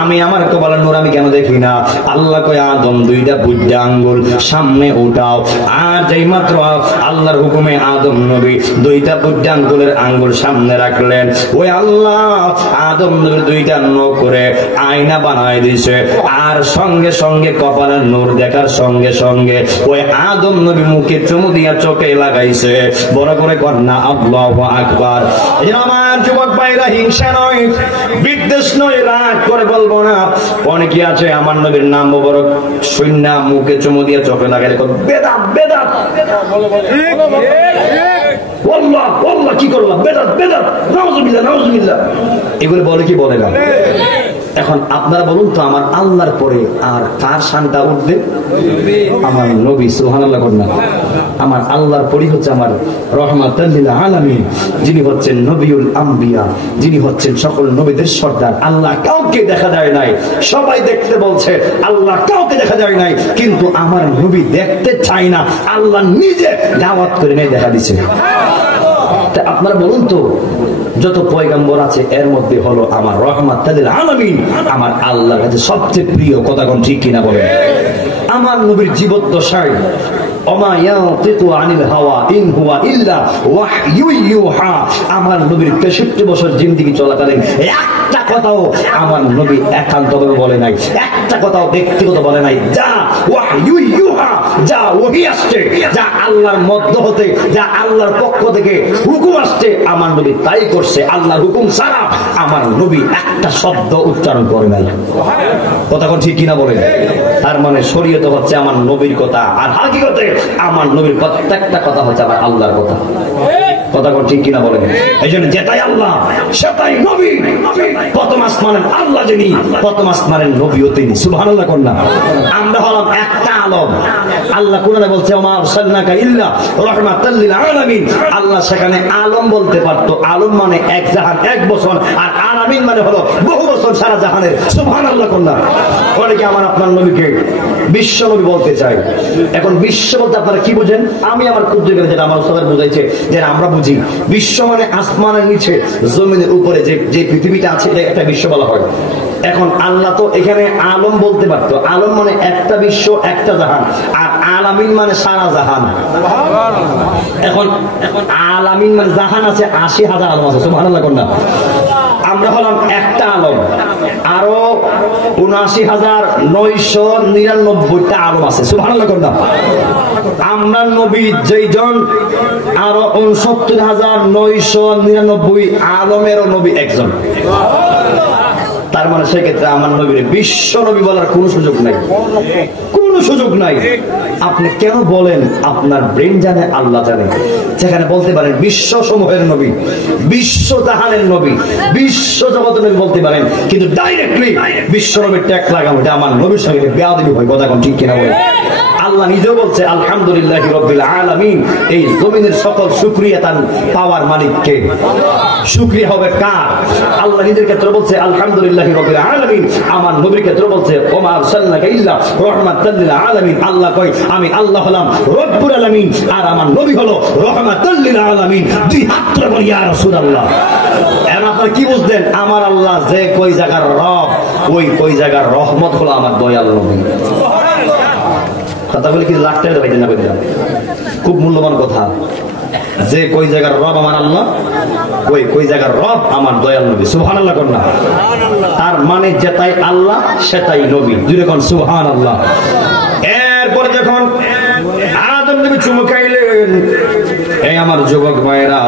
আমি আমার কপালের নূর আমি কেন দেখি না? আল্লাহ কয় আদম 2টা বুদ্ধা আঙ্গুল সামনে উঠাও। আর যেই মাত্র আল্লাহর হুকুমে আদম নবী 2টা বুদ্ধা আঙ্গুলের আঙ্গুল সামনে রাখলেন, ওই আল্লাহ আদম নবীর 2টা নখ করে আয়না বানায় দিয়েছে। আর সঙ্গে সঙ্গে কপালের নূর দেখার সঙ্গে সঙ্গে ওই আদম নবী মুখে চুমু দিয়া চোখে লাগাইছে। বড় করে কন্যা আল্লাহু আকবার। এই আমার যুবক ভাইরা হিংসা নয়, বিদ্বেষ নয়, রাগ করে বলবো না। অনেকে আছে আমার নবীর নাম মোবারক শূন্য মুখে চুমু দিয়ে চোখে লাগাইলে বেদাত বেদাত, আল্লাহ আল্লাহ কি করলাম, বেদাত বেদাত, নাউজুবিল্লাহ নাউজুবিল্লাহ, এগুলো বলে কি বলে না? এখন আপনারা বলুন তো আমার আল্লাহর পরে আর কার শানটা উঠবে? আমার নবী। সুবহানাল্লাহ করনা। আমার আল্লাহর পরই হচ্ছে আমার রহমাতুল লিল আলামিন, যিনি হচ্ছেন নবিউল আম্বিয়া, যিনি হচ্ছেন সকল নবীদের সর্দার। আল্লাহ কাউকে দেখা যায় নাই, সবাই দেখতে বলছে, আল্লাহ কাউকে দেখা যায় নাই, কিন্তু আমার নবী দেখতে চায় না, আল্লাহ নিজে দাওয়াত করে নিয়ে দেখা দিচ্ছে। আপনারা বলুন তো যত পয়গম্বর আছে এর মধ্যে হলো আমার রাহমাতুল লিল আলামিন, আমার আল্লাহর কাছে সবচেয়ে প্রিয়। কথা কোন ঠিক কিনা বলেন? আমার নবীর জীবদ্দশায় ওমা ইয়াতিকু আনিল হাওয়া ইন হুয়া ইল্লা ওয়াহয়ু ইউহা, আমার নবীর 63 বছর জিন্দেগি চলাকালীন একটা কথাও আমার নবী একান্তভাবে বলে নাই, একটা কথাও ব্যক্তিগত বলে নাই। যা ওয়াহয়ু ইউহা, যা ওহী আসছে, যা আল্লাহর মধ্য হতে, যা আল্লাহর পক্ষ থেকে হুকুম আসছে, আমার নবী তাই করছে। আল্লাহর হুকুম ছাড়া আমার নবী একটা শব্দ উচ্চারণ করে নাই। কথা কোন ঠিক কিনা বলেন? তার মানে শরীয়ত হচ্ছে আমার নবীর কথা, আর হাকিকতে আমার নবীর প্রত্যেকটা কথা হচ্ছে আমার আল্লাহর কথা। কথা কোন ঠিক কিনা বলেন? এই জন্য যেটাই আল্লাহ সেটাই নবী। প্রথম আসমানের আল্লাহ যিনি, প্রথম আসমানের নবীও তিনি। সুবহানাল্লাহ কোন না? আমরা হলাম একটা আলম। আল্লাহ কোরআনে বলছে ওমা আরসালনাকা ইল্লা রাহমাতাল লিল আলামিন। আল্লাহ সেখানে আলম বলতে পারতো, আলম মানে এক জাহান, এক বছর, আর আলামিন মানে হলো বহু বছর, সারা জাহানের। সুবহানাল্লাহ কোন না? অনেকে আমার আপনার নবীকে বিশ্ব নবী বলতে চাই। এখন বিশ্ব বলতে আপনারা কি বুঝেন? আমি আমার ক্ষুদ্র জ্ঞানে যেটা আমার উস্তাদ বুঝাইছে, যেটা আমরা বুঝি, বিশ্ব মানে আসমানের নিচে জমিনের উপরে যে পৃথিবীটা আছে, এটা একটা বিশ্ব বলা হয়। এখন আল্লাহ তো এখানে আলম বলতে পারতো, আলম মানে একটা বিশ্ব, একটা জাহান, আর আলামিন মানে সারা জাহান। এখন আলামিন মানে জাহান আছে ৮০,০০০ আলম আছে। সুবহানাল্লাহ কোন না? আমরা হলাম একটা আলম, আরো ৭৯,৯৯৯টা আলম আছে। সুবহানাল্লাহ কোন না? আমরা নবী যেইজন, আরো ৬৯,৯৯৯ আলমেরও নবী একজন। তার মানে সেক্ষেত্রে আমার নবীর বিশ্ব নবী বলার কোন সুযোগ নাই, কোন সুযোগ নাই। আপনি কেন বলেন? আপনার ব্রেন জানে, আল্লাহ জানে। যেখানে বলতে পারেন বিশ্ব সমূহের নবী, বিশ্ব জাহানের নবী, বিশ্ব জগতের নবী বলতে পারেন, কিন্তু ডাইরেক্টলি বিশ্ব নবীর ট্যাগ লাগানো, এটা আমার নবীর সঙ্গে বেয়াদবি হয়। কথা কোন ঠিক কিনা বলেন? আল্লাহ নিজেও বলছে আলহামদুলিল্লাহি রাব্বিল আলামিন। এই জমিনের সকল শুকরিয়া তার পাওয়ার মালিককে। শুকরিয়া হবে কার? আল্লাহ নিজের ক্ষেত্রে বলছে আলহামদুলিল্লাহি রাব্বিল আলামিন, আমার নবীর ক্ষেত্রে বলছে ওমা আরসালনাকা ইল্লা রাহমাতাল লিল আলামিন। আল্লাহ কয় আমি আল্লাহ হলাম রব্বুল আলামিন, আর আমার নবী হলো রাহমাতাল লিল আলামিন। দুই হাত তুলে বলি ইয়া রাসূলুল্লাহ। এখন আপনারা কি বুঝলেন? আমার আল্লাহ যে কই জায়গার রব, ওই কই জায়গার রহমত হলো আমার দয়াল নবী। কথা বলে কি লাখ টাকা পাইতেন না? খুব মূল্যবান কথা। যে কই জায়গার রব আমার আল্লাহ, কই জায়গার রব আমার দয়াল নবী। সুবহানাল্লাহ কোন না? তার মানে যেটাই আল্লাহ সেটাই নবী। দুইটা কোন সুবহানাল্লাহ। এরপর যখন আদম নবী চুমু খাইলেন, এই আমার যুবক ভাইরা,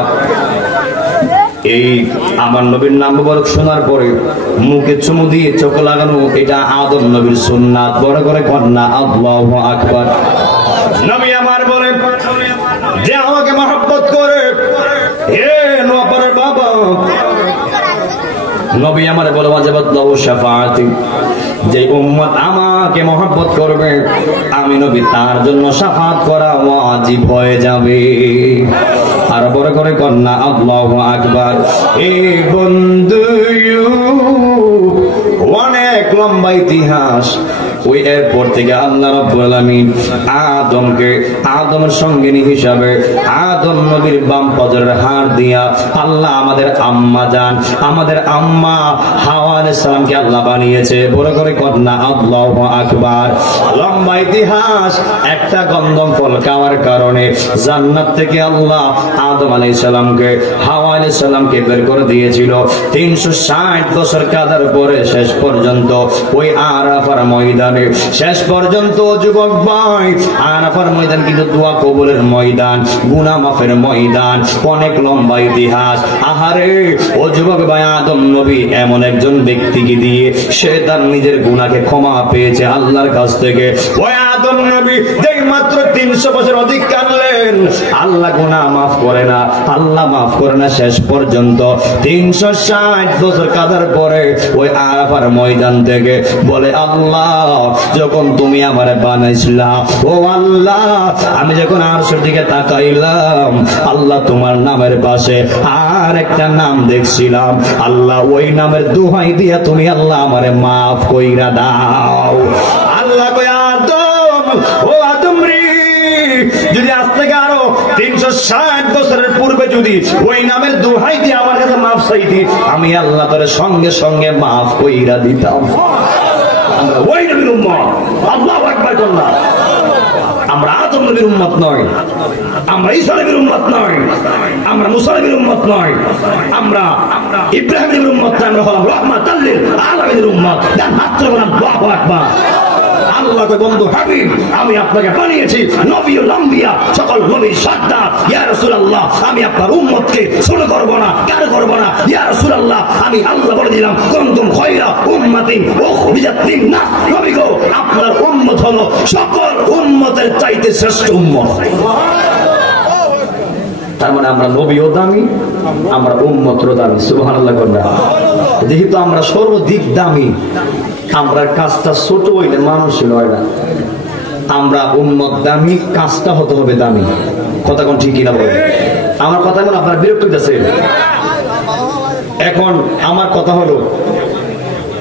এই আমার নবীর নাম মুবারক শোনার পরে মুখে চুমু দিয়ে চোখ লাগানো, এটা আদম নবীর সুন্নাত। বড় করে কন্যা আল্লাহু আকবার। নবী আমার বলে যে আমাকে মহব্বত করে, হে নবরের বাবা, নবী আমার বলে ওয়াজিবাত লাহু শাফাআতি, যে উম্মত আমাকে মহব্বত করবে আমি নবী তার জন্য শাফাআত করা ওয়াজিব হয়ে যাবে। আর বড় করে কন্যা আল্লাহু আকবার। এই বন্ধু অনেক লম্বা ইতিহাস। ওই এরপর থেকে আল্লাহ রাব্বুল আলামিন আদমের সঙ্গিনী হিসাবে আদম নবীর বাম পাজরের হাড় দিয়া আল্লাহ আমাদের আম্মা জান, আমাদের আম্মা হাওয়া আলাইহিস সালামকে আল্লাহ বানিয়েছে। বড় করে কন্যা আল্লাহু আকবার। লম্বা ইতিহাস। একটা গন্ধম ফল খাওয়ার কারণে জান্নাত থেকে আল্লাহ আদম আলাইহিস সালামকে, হাওয়া আলাইহিস সালামকে বের করে দিয়েছিল। ৩৬০ বছর কাদার পরে শেষ পর্যন্ত ওই আরাফার ময়দানে, শেষ পর্যন্ত যুবক ভাই, আরাফার ময়দান কিন্তু দোয়া কবুলের ময়দান, গুনাহ মাফের ময়দান। অনেক লম্বা ইতিহাস। আহারে ও যুবক ভাই, আদম নবী এমন একজন ব্যক্তিকে দিয়ে সে তার নিজের গুনাহকে ক্ষমা পেয়েছে আল্লাহর কাছ থেকে। ওই আদম নবী যেই মাত্র ৩০০ বছর অধিক কাঁদলেন, আল্লাহ গুনাহ মাফ করে না, আল্লাহ মাফ করে না। শেষ পর্যন্ত ৩৬০ বছর কাঁদার পরে ওই আরাফার ময়দান থেকে বলে, আল্লাহ যখন তুমি আমারে বানাইছিলা, ও আল্লাহ আমি যখন আরশের দিকে তাকাইলাম, আল্লাহ তোমার নামের পাশে আর একটা নাম দেখছিলাম, আল্লাহ ওই নামের দোহাই দিয়া তুমি আল্লাহ আমারে মাফ কইরা দাও। আল্লাহ কই আদম, ও আদম রে, যদি আজ থেকে আরো ৩৬০ বছর বছরের পূর্বে যদি ওই নামের দোহাই দিয়ে আমার কাছে মাফ চাইতি, আমি আল্লাহ তাআলা সঙ্গে সঙ্গে মাফ কইরা দিতাম। ওই নবীর উম্মত, আল্লাহু আকবার আল্লাহ। আমরা আদম নবীর উম্মত নয়, আমরা ঈসা নবীর উম্মত নয়, আমরা মুসা নবীর উম্মত নয়, আমরা ইব্রাহিম নবীর উম্মত নয়, আমরা হলাম রাহমাতাল লিল আলামিনের উম্মত। মাত্র আল্লাহু আকবার। আল্লাহ কয় বন্ধু হাবিব, আমি আপনাকে বানিয়েছি নবী ও আম্বিয়া সকল নবীর সর্দার। ইয়া রাসূলুল্লাহ, আমি আপনার উম্মতকে ছোট করব না, কার করব না। ইয়া রাসূলুল্লাহ, আমি আল্লাহ বলে দিলাম কুনতুম খায়রা উম্মাতিন উখরিজাত লিন-নাস। নবী গো, আপনার উম্মত হলো সকল উম্মতের চাইতে শ্রেষ্ঠ উম্মত। তার মানে আমরা নবীও দামি, আমরা উম্মতও দামি। সুবহানাল্লাহ কন্যা। যেহেতু আমরা সর্বাধিক দামি, আমরা কাজটা ছোট হইলে মানুষ হয় না। আমরা উম্মত দামি, কাজটা হতে হবে দামি। কথা কোন ঠিক কিনা বলেন? আমার কথা এখন আপনারা বিরক্ত হইতেছে। এখন আমার কথা হলো,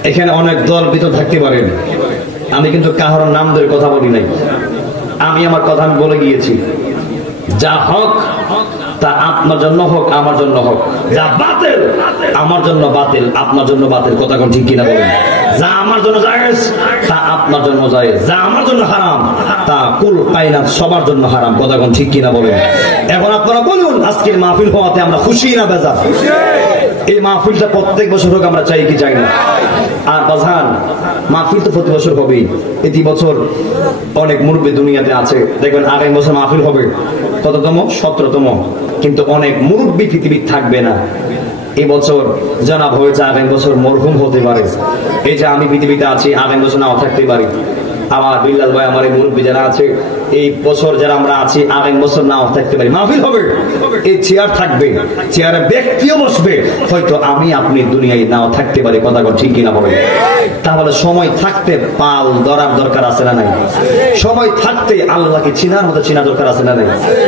এখানে অনেক দল ভিতর থাকতে পারেন, আমি কিন্তু কাহার নাম ধরে কথা বলি নাই। আমি আমার কথা আমি বলে গিয়েছি, যা হক তা আপনার জন্য হোক, আমার জন্য হোক। যা বাতিল আমার জন্য বাতিল, আপনার জন্য বাতিল। কথা কোন ঠিক কিনা বলেন? যা আমার জন্য জায়েজ তা আপনার জন্য জায়েজ, যা আমার জন্য হারাম তা কুল কায়নাত সবার জন্য হারাম। কথা কোন ঠিক কিনা বলেন? এখন আপনারা বলুন, আজকের মাহফিল হওয়াতে আমরা খুশি না বেজার? এই মাহফিলটা প্রত্যেক বছর হোক, আমরা চাই কি চাই না? আর বাজান, মাহফিল তো প্রতি বছর হবেই। প্রতি বছর অনেক মুরব্বী দুনিয়াতে আছে, দেখবেন আগামী বছর মাহফিল হবে কততম? 17তম। কিন্তু অনেক মুরব্বী পৃথিবী থাকবে না। এই বছর জানাব হয়েছে, আগামী বছর মরহুম হতে পারে। এই যে আমি পৃথিবীতে আছি, আগামী বছর নাও থাকতে পারি। আমার বিল্লাল ভাই, আমার এই মুরব্বী যারা আছে, এই বছর যারা আমরা আছি, আগামী বছর নাও থাকতে পারি। মাহফিল হবে, এই চেয়ার থাকবে, চেয়ারে ব্যক্তিও বসবে, হয়তো আমি আপনি দুনিয়ায় নাও থাকতে পারি। কথা ঠিক কিনা বলে? তাহলে সময় থাকতে পাল ধরার দরকার আছে না নাই? সময় থাকতে আল্লাহকে চিনার মতো চিনা দরকার আছে না নাই?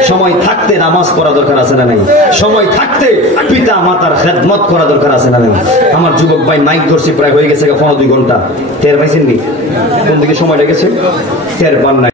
সময় থাকতে নামাজ পড়া দরকার আছে না নাই? সময় থাকতে পিতা মাতার খেদমত করা দরকার আছে না নাই? আমার যুবক ভাই মাইক ধরছি, প্রায় হয়ে গেছে 2 ঘন্টা। টের পাইছেন নি কোন দিকে সময় লেগেছে? টের পান নাই।